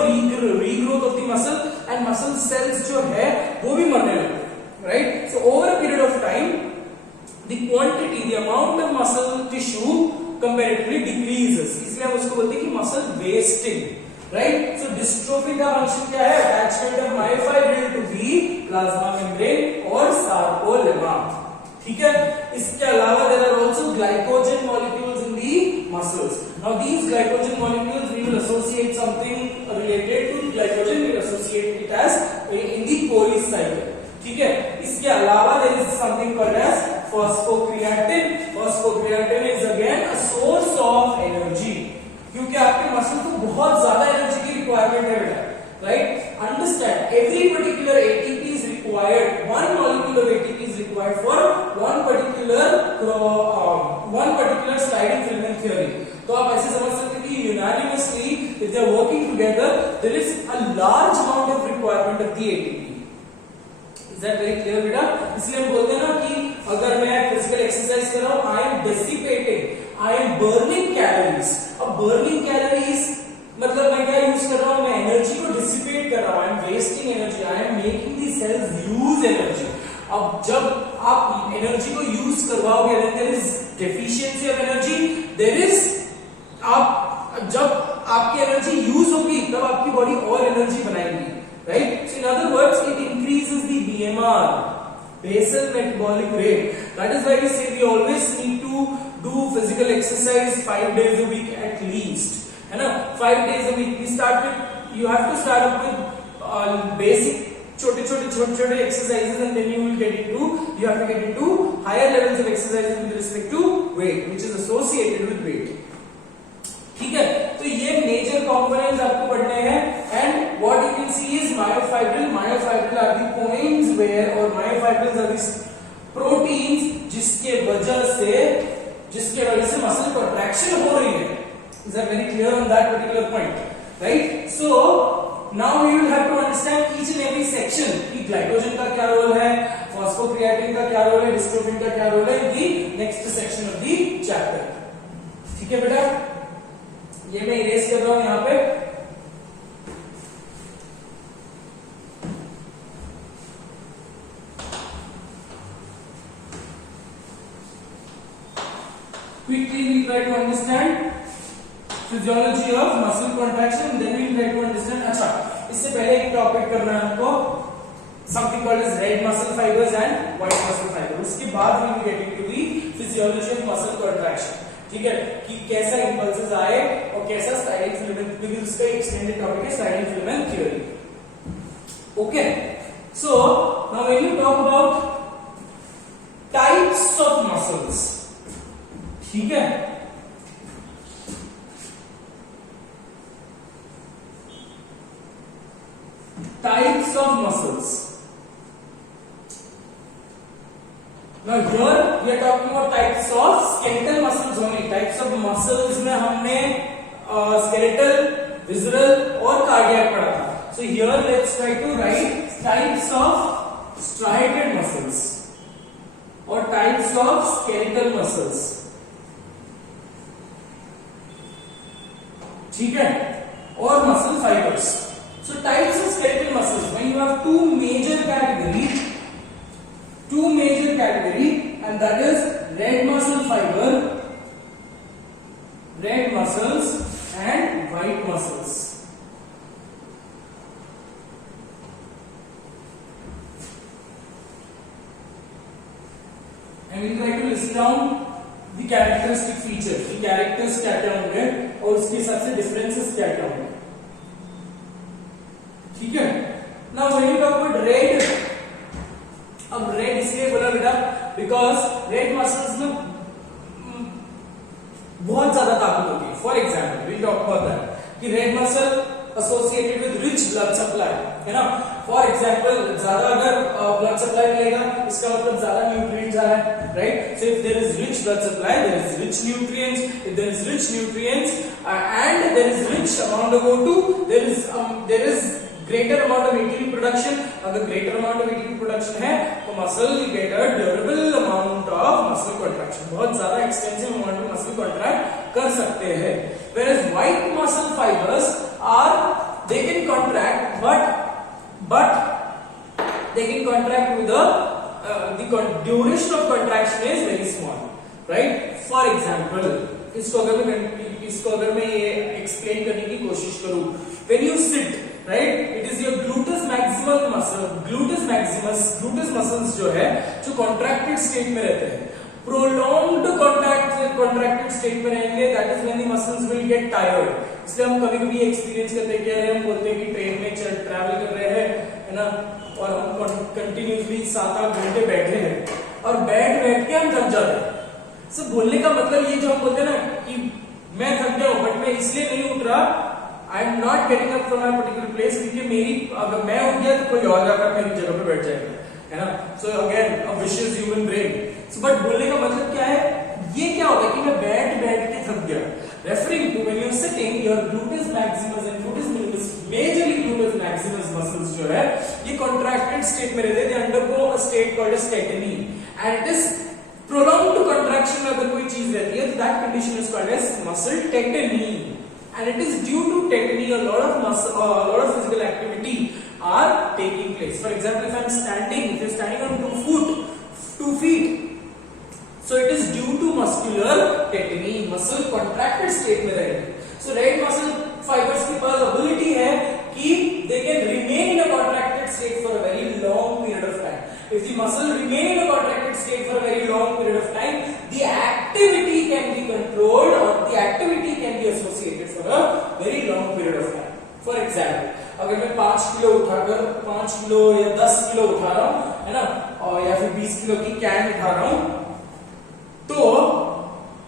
regrowth of the muscle, and muscle cells जो है वो भी मरने लगते हैं, राइट। So over a period of time the quantity, the amount of muscle tissue comparatively decreases, इसलिए हम उसको बोलते हैं कि muscle wasting, right. So dystrophy का फंक्शन क्या है, attachment of myofibril to the plasma membrane और सार्कोलेमा, ठीक है। इसके अलावा there are also glycogen molecules in the muscles. Now these glycogen molecules we will associate something related to glycogen, we will associate it as in the Cori's cycle, ठीक है। इसके अलावा there is something called as phosphocreatine. Phosphocreatine is again a source of energy, क्योंकि आपके muscle को बहुत ज्यादा energy की रिक्वायरमेंट है बेटा, right. Understand, every particular ATP is required, one molecule of ATP is required for one particular sliding filament theory. तो आप ऐसे समझ सकते हैं कि unanimously if they are working together there is a large amount of requirement of the ATP. Is that very clear बेटा? इसलिए हम बोलते हैं ना कि अगर मैं फिजिकल एक्सरसाइज कर रहा हूं, I am dissipating, I am burning calories. अब बर्निंग कैलोरीज मतलब मैं क्या यूज कर रहा हूं, मैं एनर्जी को डिसिपेट कर रहा हूं, I am wasting energy, I am making the cells use energy. अब जब आप एनर्जी को यूज करवाओगे, there is deficiency of energy, there is, आप जब आपकी एनर्जी यूज होगी तब आपकी बॉडी और एनर्जी बनाएगी, right. So in other words it increases the BMR, basal metabolic rate. That is why we say we always need to do physical exercise exercise 5 days a week at least, है ना? 5 days a week. You have to start up with basic छोटे exercises, and then you have to get into higher levels of exercises with respect to weight, which is associated with weight. ठीक है, तो ये major components आपको पढ़ने हैं. And what you can see is myofibril are the points where, और myofibrils are the proteins जिसके वजह से मसल कॉन्ट्रैक्शन हो रही है. Is are very clear on that particular point, right? So now we will have to understand each and every section कि glycogen का क्या रोल है, फॉस्फोक्रिएटिन का क्या रोल है, डिस्ट्रोफिन का क्या रोल है in the next section of the chapter. ठीक है बेटा, ये मैं इरेज कर रहा हूं यहां पे. Quickly we try to understand physiology of muscle contraction, then we try to understand. अच्छा, इससे पहले एक टॉपिक करना है आपको, something called as red muscle fibers and white muscle fibers. उसके बाद we will get into the physiology of muscle contraction. ठीक है, कि कैसा इंपल्सेस आए और कैसा स्लाइडिंग फिलामेंट, बिकॉज़ उसका एक्सटेंडेड टॉपिक है sliding filament theory. Okay, so now when you talk about types of muscles, ठीक है, types of muscles. Now here we are talking about types of skeletal muscles only. Types of muscles में हमने skeletal, visceral और cardiac पढ़ा था. So here let's try to write types of striated muscles or types of skeletal muscles. ठीक है, और muscle fibers. So types of skeletal muscles, when you have two major categories, and that is red muscle fiber, red muscles and white muscles. And we will try to list down the characteristic features, the characters क्या क्या होंगे और उसके हिसाब से differences क्या क्या होंगे. ठीक है, now when you talk about red, अब रेड इसलिए बोला बेटा बिकॉज रेड मसल्स में बहुत ज्यादा ताकत होती है. For example we talk about that कि red muscle associated with rich blood supply, है ना. फॉर एग्जाम्पल ज्यादा अगर ब्लड सप्लाई मिलेगा इसका मतलब ज्यादा न्यूट्रिएंट्स आ रहा है, right? So if there is rich blood supply there is rich nutrients, if there is rich nutrients and there is rich amount of O2, there is greater amount of ATP production. अगर greater amount of ATP production है तो muscle will get a durable amount of muscle contraction. बहुत ज्यादा extensive amount of muscle contract कर सकते हैं. Whereas white muscle fibers they can contract, but they can contract with the duration of contraction is very small, right? For example, इसको अगर मैं ये explain करने की कोशिश करूँ, when you sit, right, it is your gluteus maximus muscle, gluteus muscles जो है जो contracted state में रहते हैं, prolonged contracted state में रहेंगे, that is when the muscles will get tired. इसलिए हम कभी-कभी एक्सपीरियंस करते हैं कि अरे हम बोलते हैं कि ट्रेन में ट्रैवल कर रहे हैं, है ना, और हम कंटिन्यूसली 7-8 घंटे बैठे हैं और बैठ के हम थक जाते हैं. सो बोलने का मतलब ये जो हम बोलते हैं ना कि मैं थक गया हूं बट मैं इसलिए नहीं उठ रहा, I am not getting up from my particular place, क्योंकि अगर मैं उठ गया तो कोई और जाकर मेरी जगह पे बैठ जाएगा, है ना. So again a vicious human brain. So but बोलने का मतलब क्या है, ये क्या होगा कि मैं बैठ के थक गया. Referring to when you are sitting your gluteus maximus and gluteus minimus, majorly gluteus maximus muscles जो है ये कॉन्ट्रैक्टेड स्टेट में रहते हैं. They undergo a state called as tetany and it is prolonged contraction में अगर कोई चीज रहती है तो that condition is called as muscle tetany, and it is due to tetany a lot of physical activity are taking place. For example, if you're standing on 2 feet, so it is due to muscular tetany, muscle contracted state में रहेंगे. So red muscle fibers के पास ability है कि they can remain in a contracted state for a very long period of time. If the muscle remain in a contracted state for a very long period of time, the activity can be controlled or the activity can be associated for a very long period of time. For example, अगर मैं 5 kilo उठाकर 5 kilo या 10 kilo उठा रहा हूं, है ना, और या फिर 20 किलो की कैन उठा रहा हूं, तो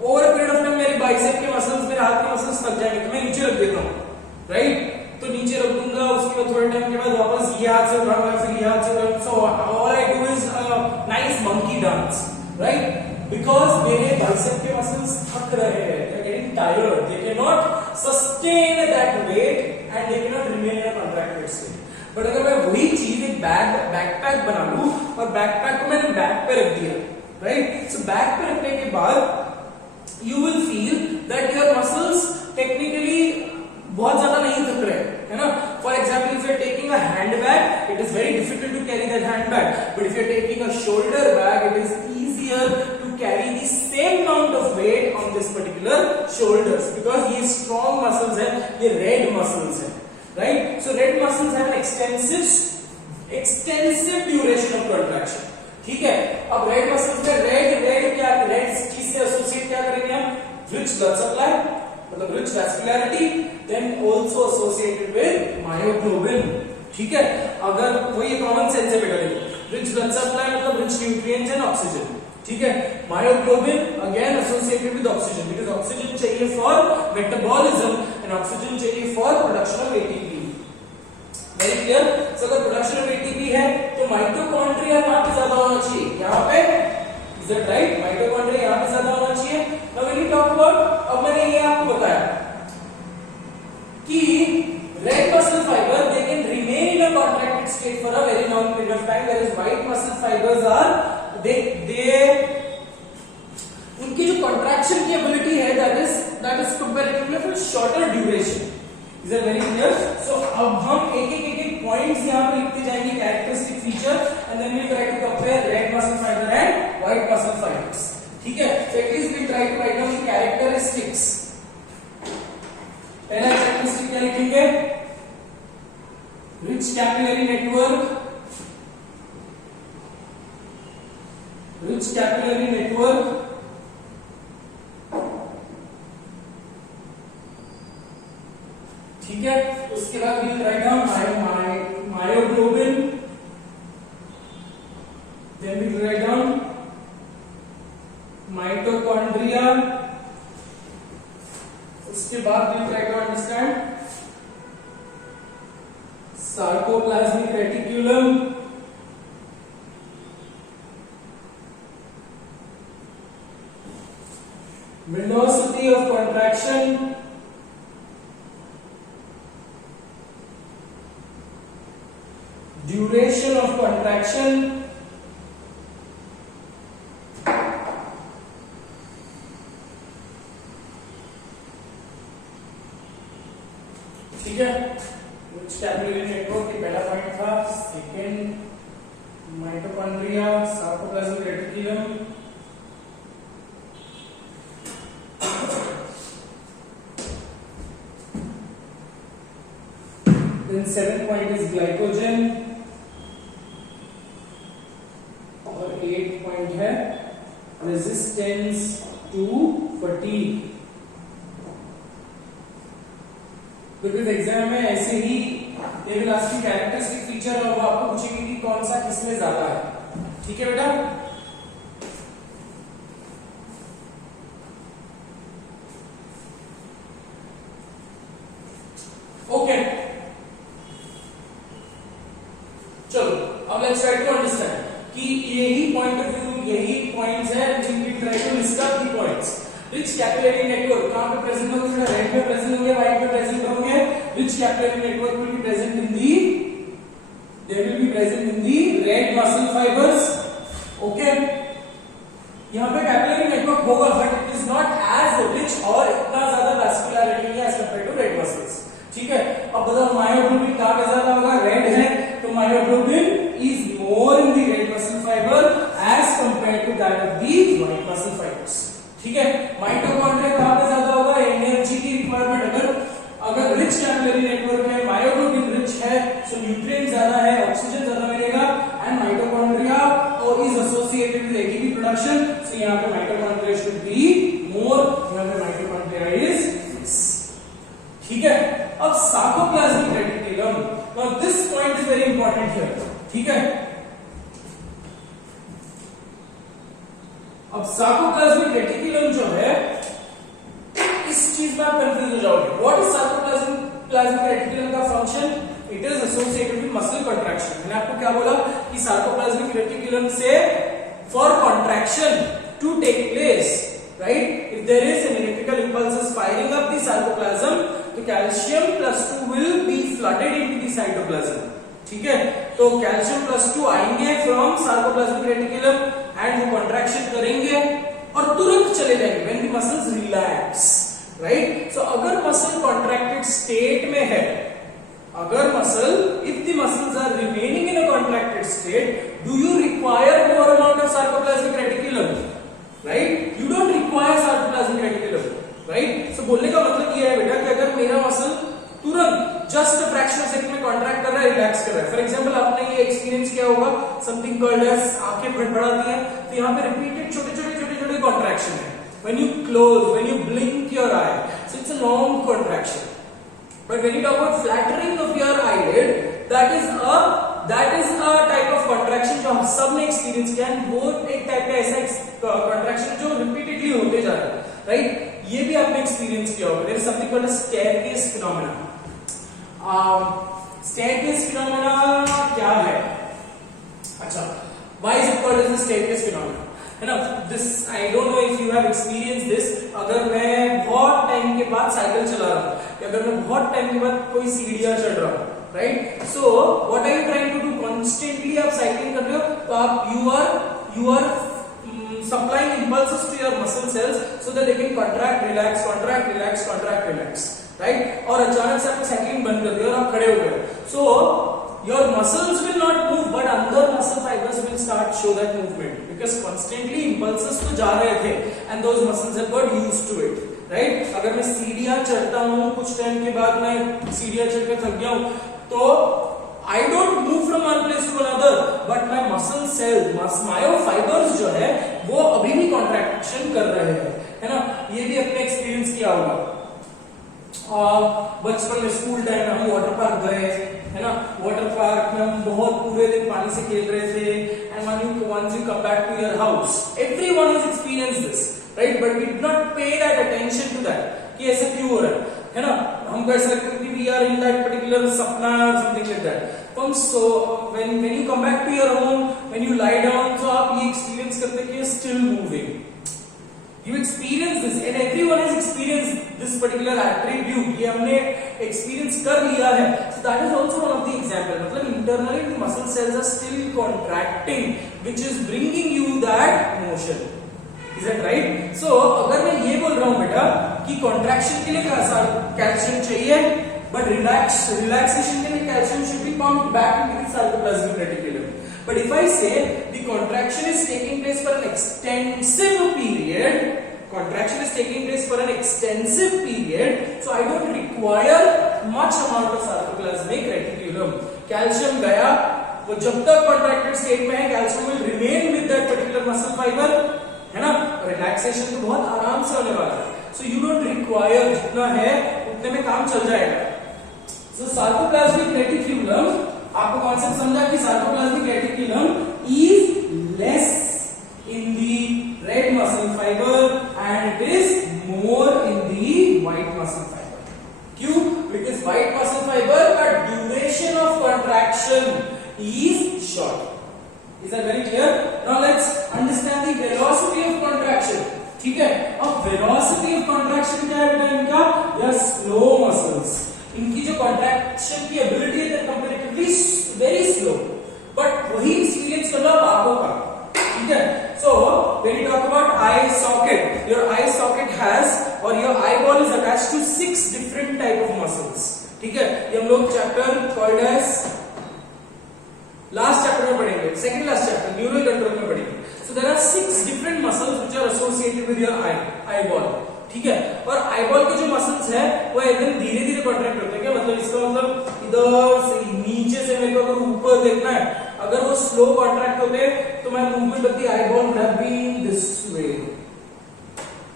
ओवर पीरियड ऑफ टाइम मेरे बाइसेप के मसल्स, मेरे हाथ के मसल्स थक जाएंगे, तो मैं नीचे रख देता हूं, राइट? तो नीचे रख दूंगा, उसके बाद थोड़े टाइम के बाद वापस ये हाथ से उठाऊंगा, फिर ये हाथ से उठाऊंगा. So all I do is nice monkey dance, right? Because मेरे बाइसेप के मसल्स थक रहे हैं, they are getting tired, they can not sustain that weight and they can not remain in a contracted state. But अगर मैं वही चीज एक बैकपैक बना लूं और बैकपैक को मैंने बैक पे रख दिया, राइट? सो बैक पे रखने के बाद you will feel that your muscles technically बहुत ज्यादा नहीं थक रहे, है ना? For example, if you are taking a handbag, it is very difficult to carry that handbag. But if you are taking a shoulder bag, it is easier to carry the same amount of weight on this particular shoulders because ये strong muscles हैं, ये red muscles हैं, right? So red muscles have an extensive duration of contraction. ठीक है? अब red muscles में red क्या, red चीज से एसोसिएट क्या करेंगे हम? रिच ब्लड सप्लाई, मतलब rich vascularity, then also associated with myoglobin. ठीक है? अगर वही कॉमन सेंस है बेटा, रिच ब्लड सप्लाई मतलब रिच न्यूट्रिएंट्स एंड ऑक्सीजन. ठीक है? Myoglobin again associated with oxygen, because oxygen चाहिए फॉर मेटाबॉलिज्म एंड ऑक्सीजन चाहिए for production of ATP. Very clear? So अगर प्रोडक्शन ऑफ एटीपी है तो माइटोकॉन्ड्रिया कहां पे ज्यादा होना चाहिए? यहां पे. Is that right? माइटोकॉन्ड्रिया यहां पे ज्यादा होना चाहिए. Now when you talk about, अब मैंने ये आपको बताया कि red muscle fiber they can remain in a contracted state for a very long period of time, where is white muscle fibers are they उनकी जो कंट्रैक्शन की एबिलिटी है that is comparatively for shorter duration. Is that very clear? So अब हम एक points यहाँ पे लिखते जाएंगे, characteristic feature, and then we try to compare red muscle fiber and white muscle fibers. ठीक है? So at least we try to write down the characteristics. पहला कैरेक्टरिस्टिक क्या लिखेंगे? Rich capillary network. Rich capillary network. ठीक है? उसके बाद we'll write down myoglobin, then we'll write down mitochondria. उसके बाद we'll try to understand sarcoplasmic reticulum, velocity of contraction, duration of contraction, ठीक है? Which capillary network की पहला पॉइंट था. Second mitochondria, sarcoplasmic reticulum, then 7th point is glycogen, और 8th point है resistance to fatigue. Because exam में ऐसे ही they will ask you characteristic feature और वो आपको पूछेंगे कि कौन सा किसमें ज्यादा है. ठीक है बेटा? ओके, चलो अब लेट्स ट्राई टू अंडरस्टैंड कि यही पॉइंट ऑफ व्यू, यही पॉइंट्स है जिनकी try to list out the points. Rich capillary network कहां पे प्रेजेंट होंगे? थोड़ा रेड में प्रेजेंट होंगे, व्हाइट में प्रेजेंट होंगे. Rich capillary network will be present in the, they will be present in the red muscle fibers. Okay, यहां पे कैपिलरी नेटवर्क होगा but it is not as rich और इतना ज्यादा वैस्कुलैरिटी नहीं as compare to red muscles. ठीक है? अब बताओ मायोग्लोबिन कहां पे ज्यादा होगा? रेड है तो myoglobin is more in the red muscle fiber as compare to that of the white muscle fibers. ठीक है? माइटोकॉन्ड्रिया कहां पे ज्यादा होगा? एनर्जी की रिक्वायरमेंट अगर रिच कैपिलरी नेटवर्क है, मायोग्लोबिन रिच है, सो न्यूट्रिएंट ज्यादा है, ऑक्सीजन ज्यादा मिलेगा, and mitochondria is associated with ATP production. So यहां पे mitochondria should be more sarcoplasmic reticulum जो है, इस चीज में आप कंफ्यूज हो जाओगे. व्हाट इज सार्कोप्लाज्मिक रेटिकुलम का function? It is associated with muscle contraction. मैंने आपको क्या बोला कि सार्कोप्लाज्मिक रेटिकुलम से for contraction to take place, right, if there is an electrical impulses firing up the cytoplasm, तो calcium plus 2 will be flooded into the cytoplasm. ठीक है, तो कैल्शियम प्लस 2 आएंगे फ्रॉम सार्कोप्लाज्मिक रेटिकुलम एंड वो contraction करेंगे और तुरंत चले जाएंगे when the muscles relax, right. So अगर मसल कॉन्ट्रैक्टेड स्टेट में है, अगर muscle, if the muscles are remaining in a contracted state, do you require more amount of sarcoplasmic reticulum? Right? You don't require sarcoplasmic reticulum. Right? So बोलने का मतलब ये है बेटा कि अगर मेरा मसल तुरंत जस्ट फ्रैक्शन ऑफ सेकंड में कॉन्ट्रैक्ट कर रहा है, रिलैक्स कर रहा है. फॉर एग्जांपल आपने ये एक्सपीरियंस किया होगा, समथिंग कॉल्ड एज आंखें फड़फड़ाती हैं, तो यहाँ पे रिपीटेड छोटे-छोटे कॉन्ट्रैक्शन है. When you close, when you blink your eye, so it's a long contraction. But when you talk about flattering of your eyelid, that is a type of contraction जो हम सब ने एक्सपीरियंस किया है. वो एक टाइप का ऐसा contraction जो रिपीटेडली होते जा रहा है, राइट. ये भी आपने एक्सपीरियंस किया होगा. There is something called a staircase phenomena. Staircase phenomena क्या है? अच्छा, why is it called as a staircase phenomena? है ना, this I don't know if you have experience this. अगर मैं बहुत टाइम के बाद साइकिल चला रहा हूँ, या अगर मैं बहुत टाइम के बाद कोई सीढ़ियां चढ़ रहा हूँ, right. So what are you trying to do? Constantly आप साइकिलिंग कर रहे हो, तो आप you are supplying impulses to your muscle cells so that they can contract, relax, right. और अचानक से आपने साइकिलिंग बंद कर दी और आप खड़े हो गए. So your muscles will not move, but other muscle fibers will start show that movement because constantly impulses तो जा रहे थे and those muscles have got used to it, right. अगर मैं सीढ़ियां चढ़ता हूँ, कुछ टाइम के बाद मैं सीढ़ियां चढ़ के थक गया हूँ, तो I don't move from one place to another, but my muscle cells, myofibers जो है, वो अभी भी कॉन्ट्रैक्शन कर रहे हैं, है ना. ये भी अपने एक्सपीरियंस किया होगा. बचपन में स्कूल टाइम में हम वाटर पार्क गए, है ना. वाटर पार्क में हम बहुत पूरे दिन पानी से खेल रहे थे, and once you come back to your house, everyone has experienced this, right, but we did not pay that attention to that कि ऐसा क्यों हो रहा है ना. हम कह सकते हैं कि we are in that particular सपना or something like that. So when you come back to your home, when you lie down, so आप ये experience करते हैं कि you're still moving. You experience this, and everyone has experienced this particular attribute. ये हमने experience कर लिया है. So that is also one of the example. मतलब internally the muscle cells are still contracting, which is bringing you that motion. Is that right? So अगर मैं ये बोल रहा हूँ बेटा कि contraction के लिए कैल्शियम चाहिए, but relaxation के लिए calcium should be pumped back into the sarcoplasmic reticulum. But if I say the contraction is taking place for an extensive period, so I don't require much amount of sarcoplasmic reticulum. Calcium गया, वो जब तक contracted state में है, calcium will remain with that particular muscle fiber, है ना. Relaxation तो बहुत आराम से होने वाला है. So you don't require, जितना है उतने में काम चल जाएगा. So sarcoplasmic reticulum, आपको कॉन्सेप्ट समझा कि sarcoplasmic reticulum is less in the red muscle fiber and it is more in the white muscle fiber. क्यों? Because white muscle fiber का duration of contraction is short. Is that very clear? Now let's understand the velocity of contraction. ठीक है, अब velocity of contraction क्या है बेटा इनका? They are slow muscles. इनकी जो contraction की ability है comparatively very slow. But वही experience कर लो आप आंखों का. ठीक है. So when you talk about eye socket, your eye socket has or your eyeball is attached to 6 different type of muscles. ठीक है, ये हम लोग chapter called as last chapter में पढ़ेंगे, second last chapter neural control में पढ़ेंगे. So there are 6 different muscles which are associated with your eyeball. ठीक है, और आईबॉल के जो मसल्स है वो एकदम धीरे-धीरे कॉन्ट्रैक्ट होते हैं. क्या मतलब इसका मतलब इधर से नीचे से मेरे को अगर ऊपर देखना है, अगर वो स्लो कॉन्ट्रैक्ट होते तो my movement of the eyeball would have been this way,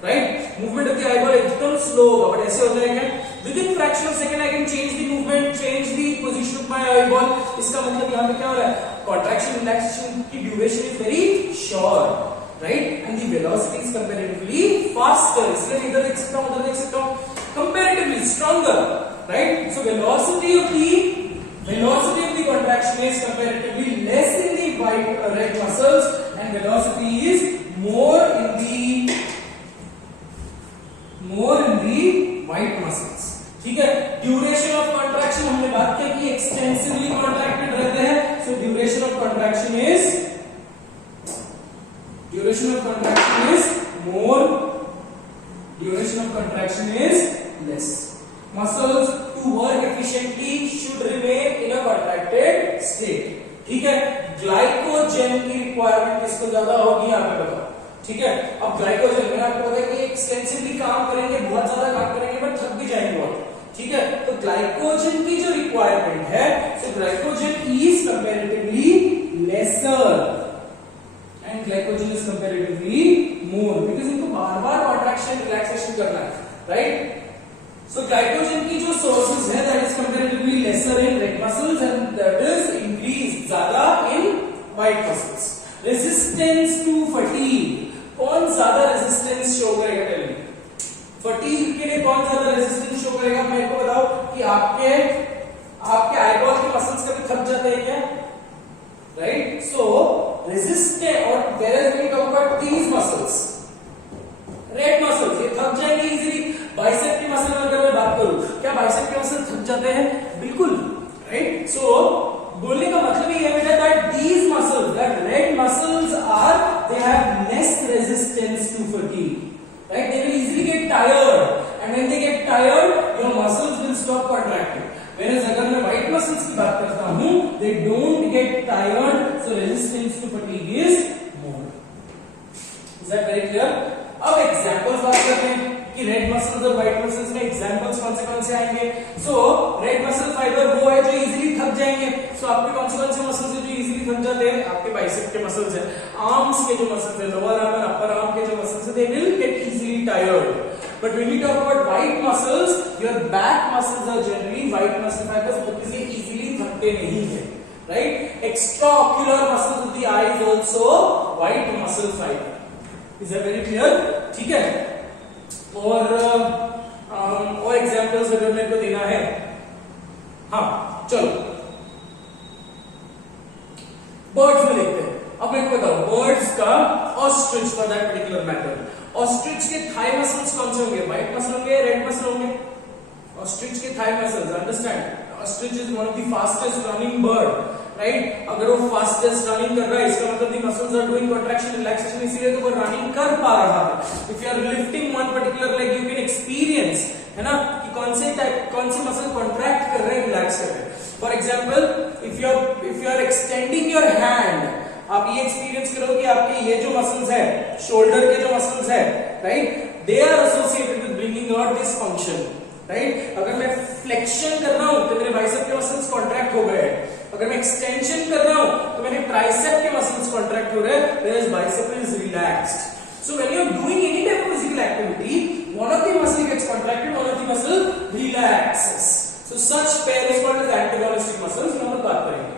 right. Movement of the eyeball एकदम स्लो होगा, बट ऐसे होता है क्या? Within fraction of second I can change the movement, change the position of my eyeball. इसका मतलब यहाँ पे क्या हो रहा है? Contraction relaxation की duration is very short. Right, and the velocity is comparatively faster, इसलिए इधर देख सकता हूं, उधर देख सकता हूं, comparatively stronger, right. So velocity of the contraction is comparatively less in the red muscles and velocity is more in the white muscles. ठीक है. ड्यूरेशन ऑफ कॉन्ट्रैक्शन हमने बात किया कि एक्सटेंसिवली कॉन्ट्रैक्टेड रहते हैं, so duration of contraction is less. Muscles to work efficiently should remain in a contracted state. ठीक है. ग्लाइकोजन की रिक्वायरमेंट किसको ज्यादा होगी यहाँ पे बताओ. ठीक है. अब ग्लाइकोजन में आपको पता है कि एक्सटेंसिवली काम करेंगे, बहुत ज्यादा काम करेंगे, बट थक भी जाएंगे बहुत. ठीक है. तो ग्लाइकोजन की जो रिक्वायरमेंट है, so glycogen is comparatively lesser and glycogen is comparatively more, because इनको बार-बार कॉन्ट्रैक्शन रिलैक्सेशन करना है, राइट. So glycogen की जो sources है that is comparatively lesser in red muscles and that is increased ज्यादा in white muscles. Resistance to fatigue, कौन ज्यादा resistance show करेगा? Tell me. fatigue के लिए कौन ज्यादा resistance show करेगा? मेरे को बताओ कि आपके eyeball के muscles कभी थक जाते हैं क्या? Right? So resistant or whereas when you talk about these muscles, red muscles ये थक जाएंगे easily. बाइसेप की मसल अगर मैं बात करूं, क्या बाइसेप के मसल थक जाते हैं? बिल्कुल, राइट. सो बोलने का मतलब ये है बेटा that these muscles, that red muscles are, they have less resistance to fatigue, right. They will easily get tired and when they get tired your muscles will stop contracting. Whereas अगर मैं white muscles की बात करता हूं, they don't get tired, so resistance to fatigue is more. Is that very clear? अब examples बात करते हैं कि रेड मसल्स और व्हाइट मसल्स में एग्जांपल्स कौन से आएंगे. सो रेड मसल फाइबर वो है जो इजीली थक जाएंगे. सो आपके कौन से मसल्स है जो इजीली थक जाते हैं? आपके बाइसेप के मसल्स है, आर्म्स के जो मसल्स है, लोअर आर्म और अपर आर्म के जो मसल्स है, they will get easily tired. But when you talk about white muscles, your back muscles are generally white muscle fibers because ये इजीली थकते नहीं है, right. Extra ocular muscles of the eye is also white muscle fiber. Is that very clear? ठीक है. और examples अगर मेरे को देना है, हाँ चलो बर्ड्स में देखते हैं. अब मेरे को बताओ बर्ड्स का, ostrich for that particular matter, ostrich के थाई मसल्स कौन से होंगे? व्हाइट मसल होंगे, रेड मसल होंगे? ऑस्ट्रिच के thigh muscles, understand, ostrich is one of the fastest running bird, right. अगर वो फास्टेस्ट रनिंग कर रहा है, इसका मतलब the muscles are doing contraction relaxation, इसीलिए तो वो रनिंग कर पा रहा है. If you are lifting one particular leg, you can experience, है ना, कि कौन से मसल कॉन्ट्रैक्ट कर रहे हैं, रिलैक्स कर रहे हैं. For example if you are extending your hand, आप ये एक्सपीरियंस करो कि आपके ये जो मसल्स है, शोल्डर के जो मसल्स है, right, they are associated with bringing out this function, right. अगर मैं फ्लेक्शन कर रहा हूं तो मेरे बाइसेप के मसल्स कॉन्ट्रैक्ट हो गए हैं. अगर मैं एक्सटेंशन कर रहा हूं तो मेरे ट्राइसेप के मसल्स कॉन्ट्रैक्ट हो रहे हैं, whereas bicep is relaxed. So when you are doing any type of physical activity, one of the muscle gets contracted, one of the muscle relaxes. So such pair is called as antagonistic muscles. हम लोग बात करेंगे.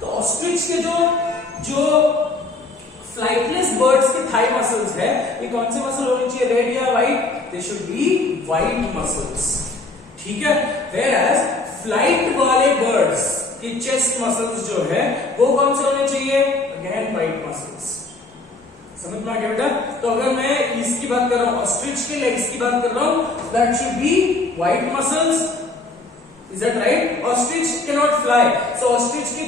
तो ostrich के जो flightless birds के thigh muscles है, ये कौन से मसल होने चाहिए? रेड या white? They should be white muscles. ठीक है. Whereas फ्लाइट वाले बर्ड्स की चेस्ट मसल्स जो है वो कौन से होने चाहिए? Again white muscles. समझ में आ गया बेटा? तो अगर मैं इसकी बात कर रहा हूं, ऑस्ट्रिच के लेग्स की बात कर रहा हूं, that should be white muscles. Is that right? Ostrich can not fly, so ostrich की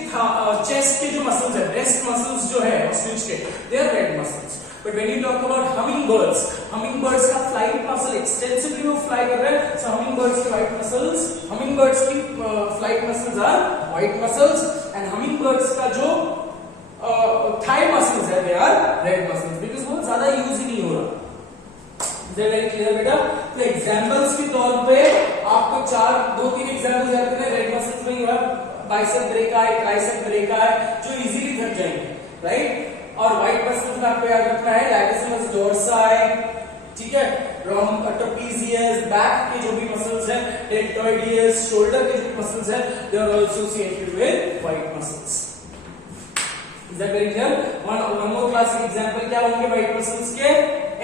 चेस्ट के जो मसल्स है, ब्रेस्ट मसल्स जो है ऑस्ट्रिच के, they are red muscles. But when you talk about humming birds का फ्लाइट मसल एक्सटेंसिवली वो fly कर रहे हैं, सो हमिंग बर्ड्स की flight muscles are white muscles and humming birds का जो थाई मसल्स है, they are red muscles, because वो ज्यादा यूज ही नहीं हो रहा. इज दैट वेरी क्लियर बेटा? तो एग्जांपल्स के तौर पे आपको 2-3 एग्जांपल्स याद करने. रेड मसल्स में you have bicep brachii, tricep brachii, जो इजीली थक जाएंगे, राइट. और व्हाइट मसल्स में आपको याद रखना है लैटिसिमस डोर्साई, ठीक है, ट्रापेजियस, बैक के जो भी मसल्स हैं, डेल्टोइडियस, शोल्डर के जो मसल्स हैं, they are associated with white muscles. Is that very clear? One more classic example क्या होंगे white muscles के?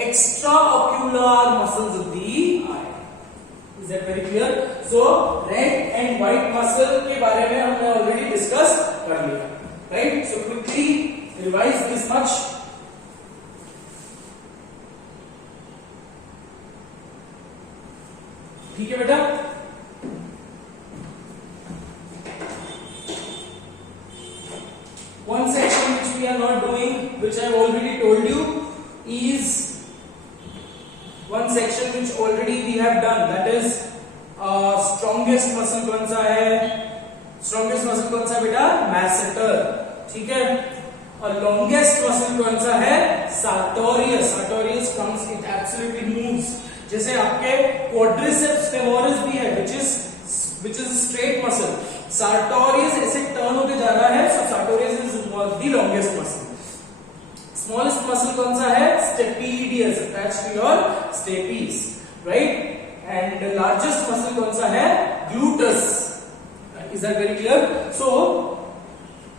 Extraocular muscles of the eye. Is that very clear? So red and white muscle के बारे में हमने already discuss कर लिया, right? So quickly revise this much. ठीक है बेटा? One section which we are not doing, which I have already told you, is one section which already we have done. That is strongest muscle कौन सा है? Strongest muscle कौन सा बेटा? Masseter. ठीक है? और longest muscle कौन सा है? Sartorius. Sartorius comes, it absolutely moves. जैसे आपके quadriceps femoris भी है, which is straight muscle. Sartorius ऐसे टर्न होके जा रहा है, so sartorius is the longest muscle. Smallest muscle कौन सा है? Stapedius, attached to your stapes, right? And the largest muscle कौन सा है? Gluteus. Is that very clear? So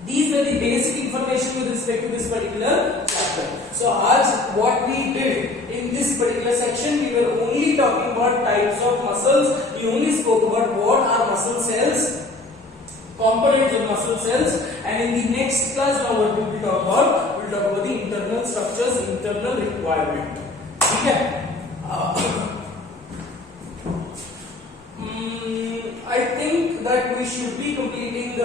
these were the basic information with respect to this particular chapter. So आज what we did in this particular section, we were only talking about types of muscles. We only spoke about what are muscle cells, components of muscle cells, and in the next class now what we will talk about? We will talk about the internal structures, internal requirement. ठीक है? I think that we should be completing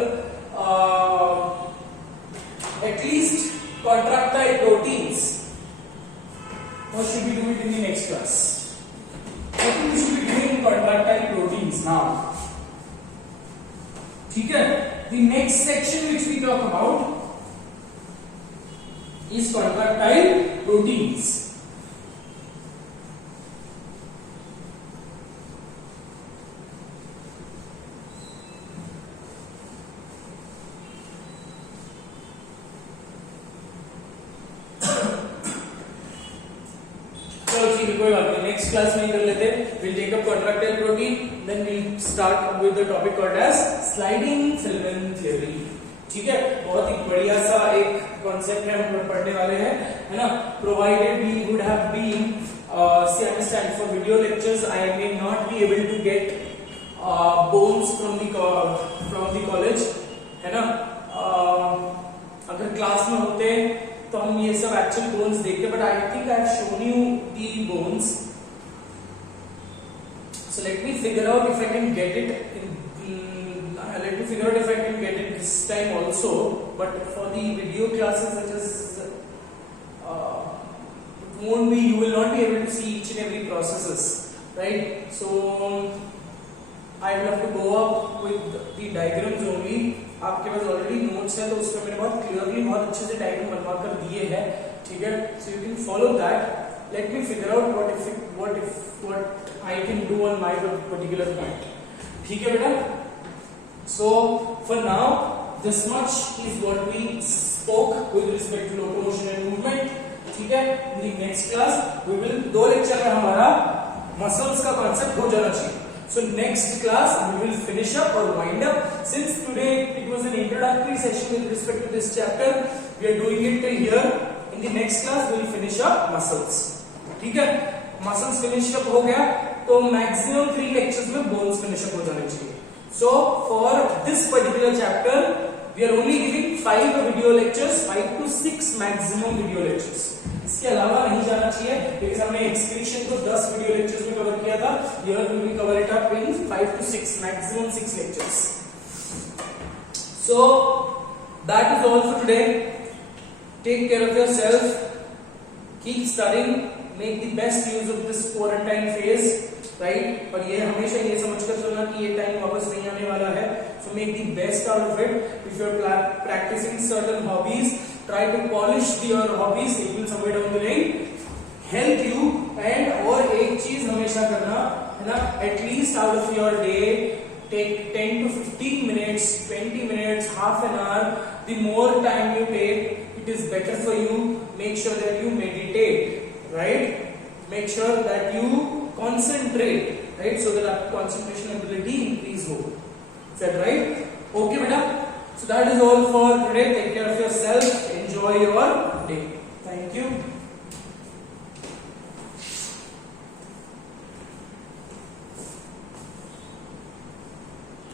at least contractile proteins, or should we do it in the next class? I think we should be doing contractile proteins now. ठीक है? The next section which we talk about is contractile proteins. चलो ठीक है, कोई बात नहीं, next class में कर लेते हैं. We'll take up contractile protein, then we'll start with the topic called as sliding filament theory. ठीक है? बहुत ही बढ़िया सा एक कॉन्सेप्ट है, हम पढ़ने वाले हैं, है ना? Provided we would have been, see, I understand for video lectures I may not be able to get bones from the college, है ना? अगर क्लास में होते तो हम ये सब एक्चुअल बोन्स देखते, but I think I have shown you the bones. So let me figure out if I can get it this time also. But for the video classes, it won't be. You will not be able to see each and every processes, right? So I will have to go up with the diagrams only. आपके पास already notes है, तो उसमें मैंने बहुत clearly बहुत अच्छे से diagram बनवा कर दिए हैं. ठीक है? So you can follow that. Let me figure out what I can do on my particular point. ठीक है बेटा? So for now, this much is what we spoke with respect to locomotion and movement. ठीक है? In the next class, we will 2 lecture में हमारा muscles का concept हो जाना चाहिए. So next class we will finish up or wind up. Since today it was an introductory session with respect to this chapter, we are doing it till here. In the next class we will finish up muscles. ठीक है? Muscles finish up हो गया तो maximum 3 lectures में bones finish up हो जाने चाहिए. So for this particular chapter we are only giving 5 video lectures, 5 to 6 maximum video lectures. इसके अलावा नहीं जाना चाहिए, because हमने एक्सक्रीशन को 10 वीडियो लेक्चर्स में कवर किया था. Here we will cover it up in 5 to 6, maximum 6 lectures. So that is all for today. Take care of yourself. Keep studying. Make the best use of this quarantine phase, right? और ये हमेशा ये समझकर चलना कि ये time वापस नहीं आने वाला है. So make the best out of it. If you are practicing certain hobbies, try to polish your hobbies. It will somewhere down the line help you. And और एक चीज हमेशा करना है ना, at least out of your day take 10 to 15 minutes, 20 minutes, half an hour. The more time you take, it is better for you. Make sure that you meditate, right? Make sure that you concentrate, right? So that our concentration ability increase more. Is that right? Okay, beta. So that is all for today. Take care of yourself.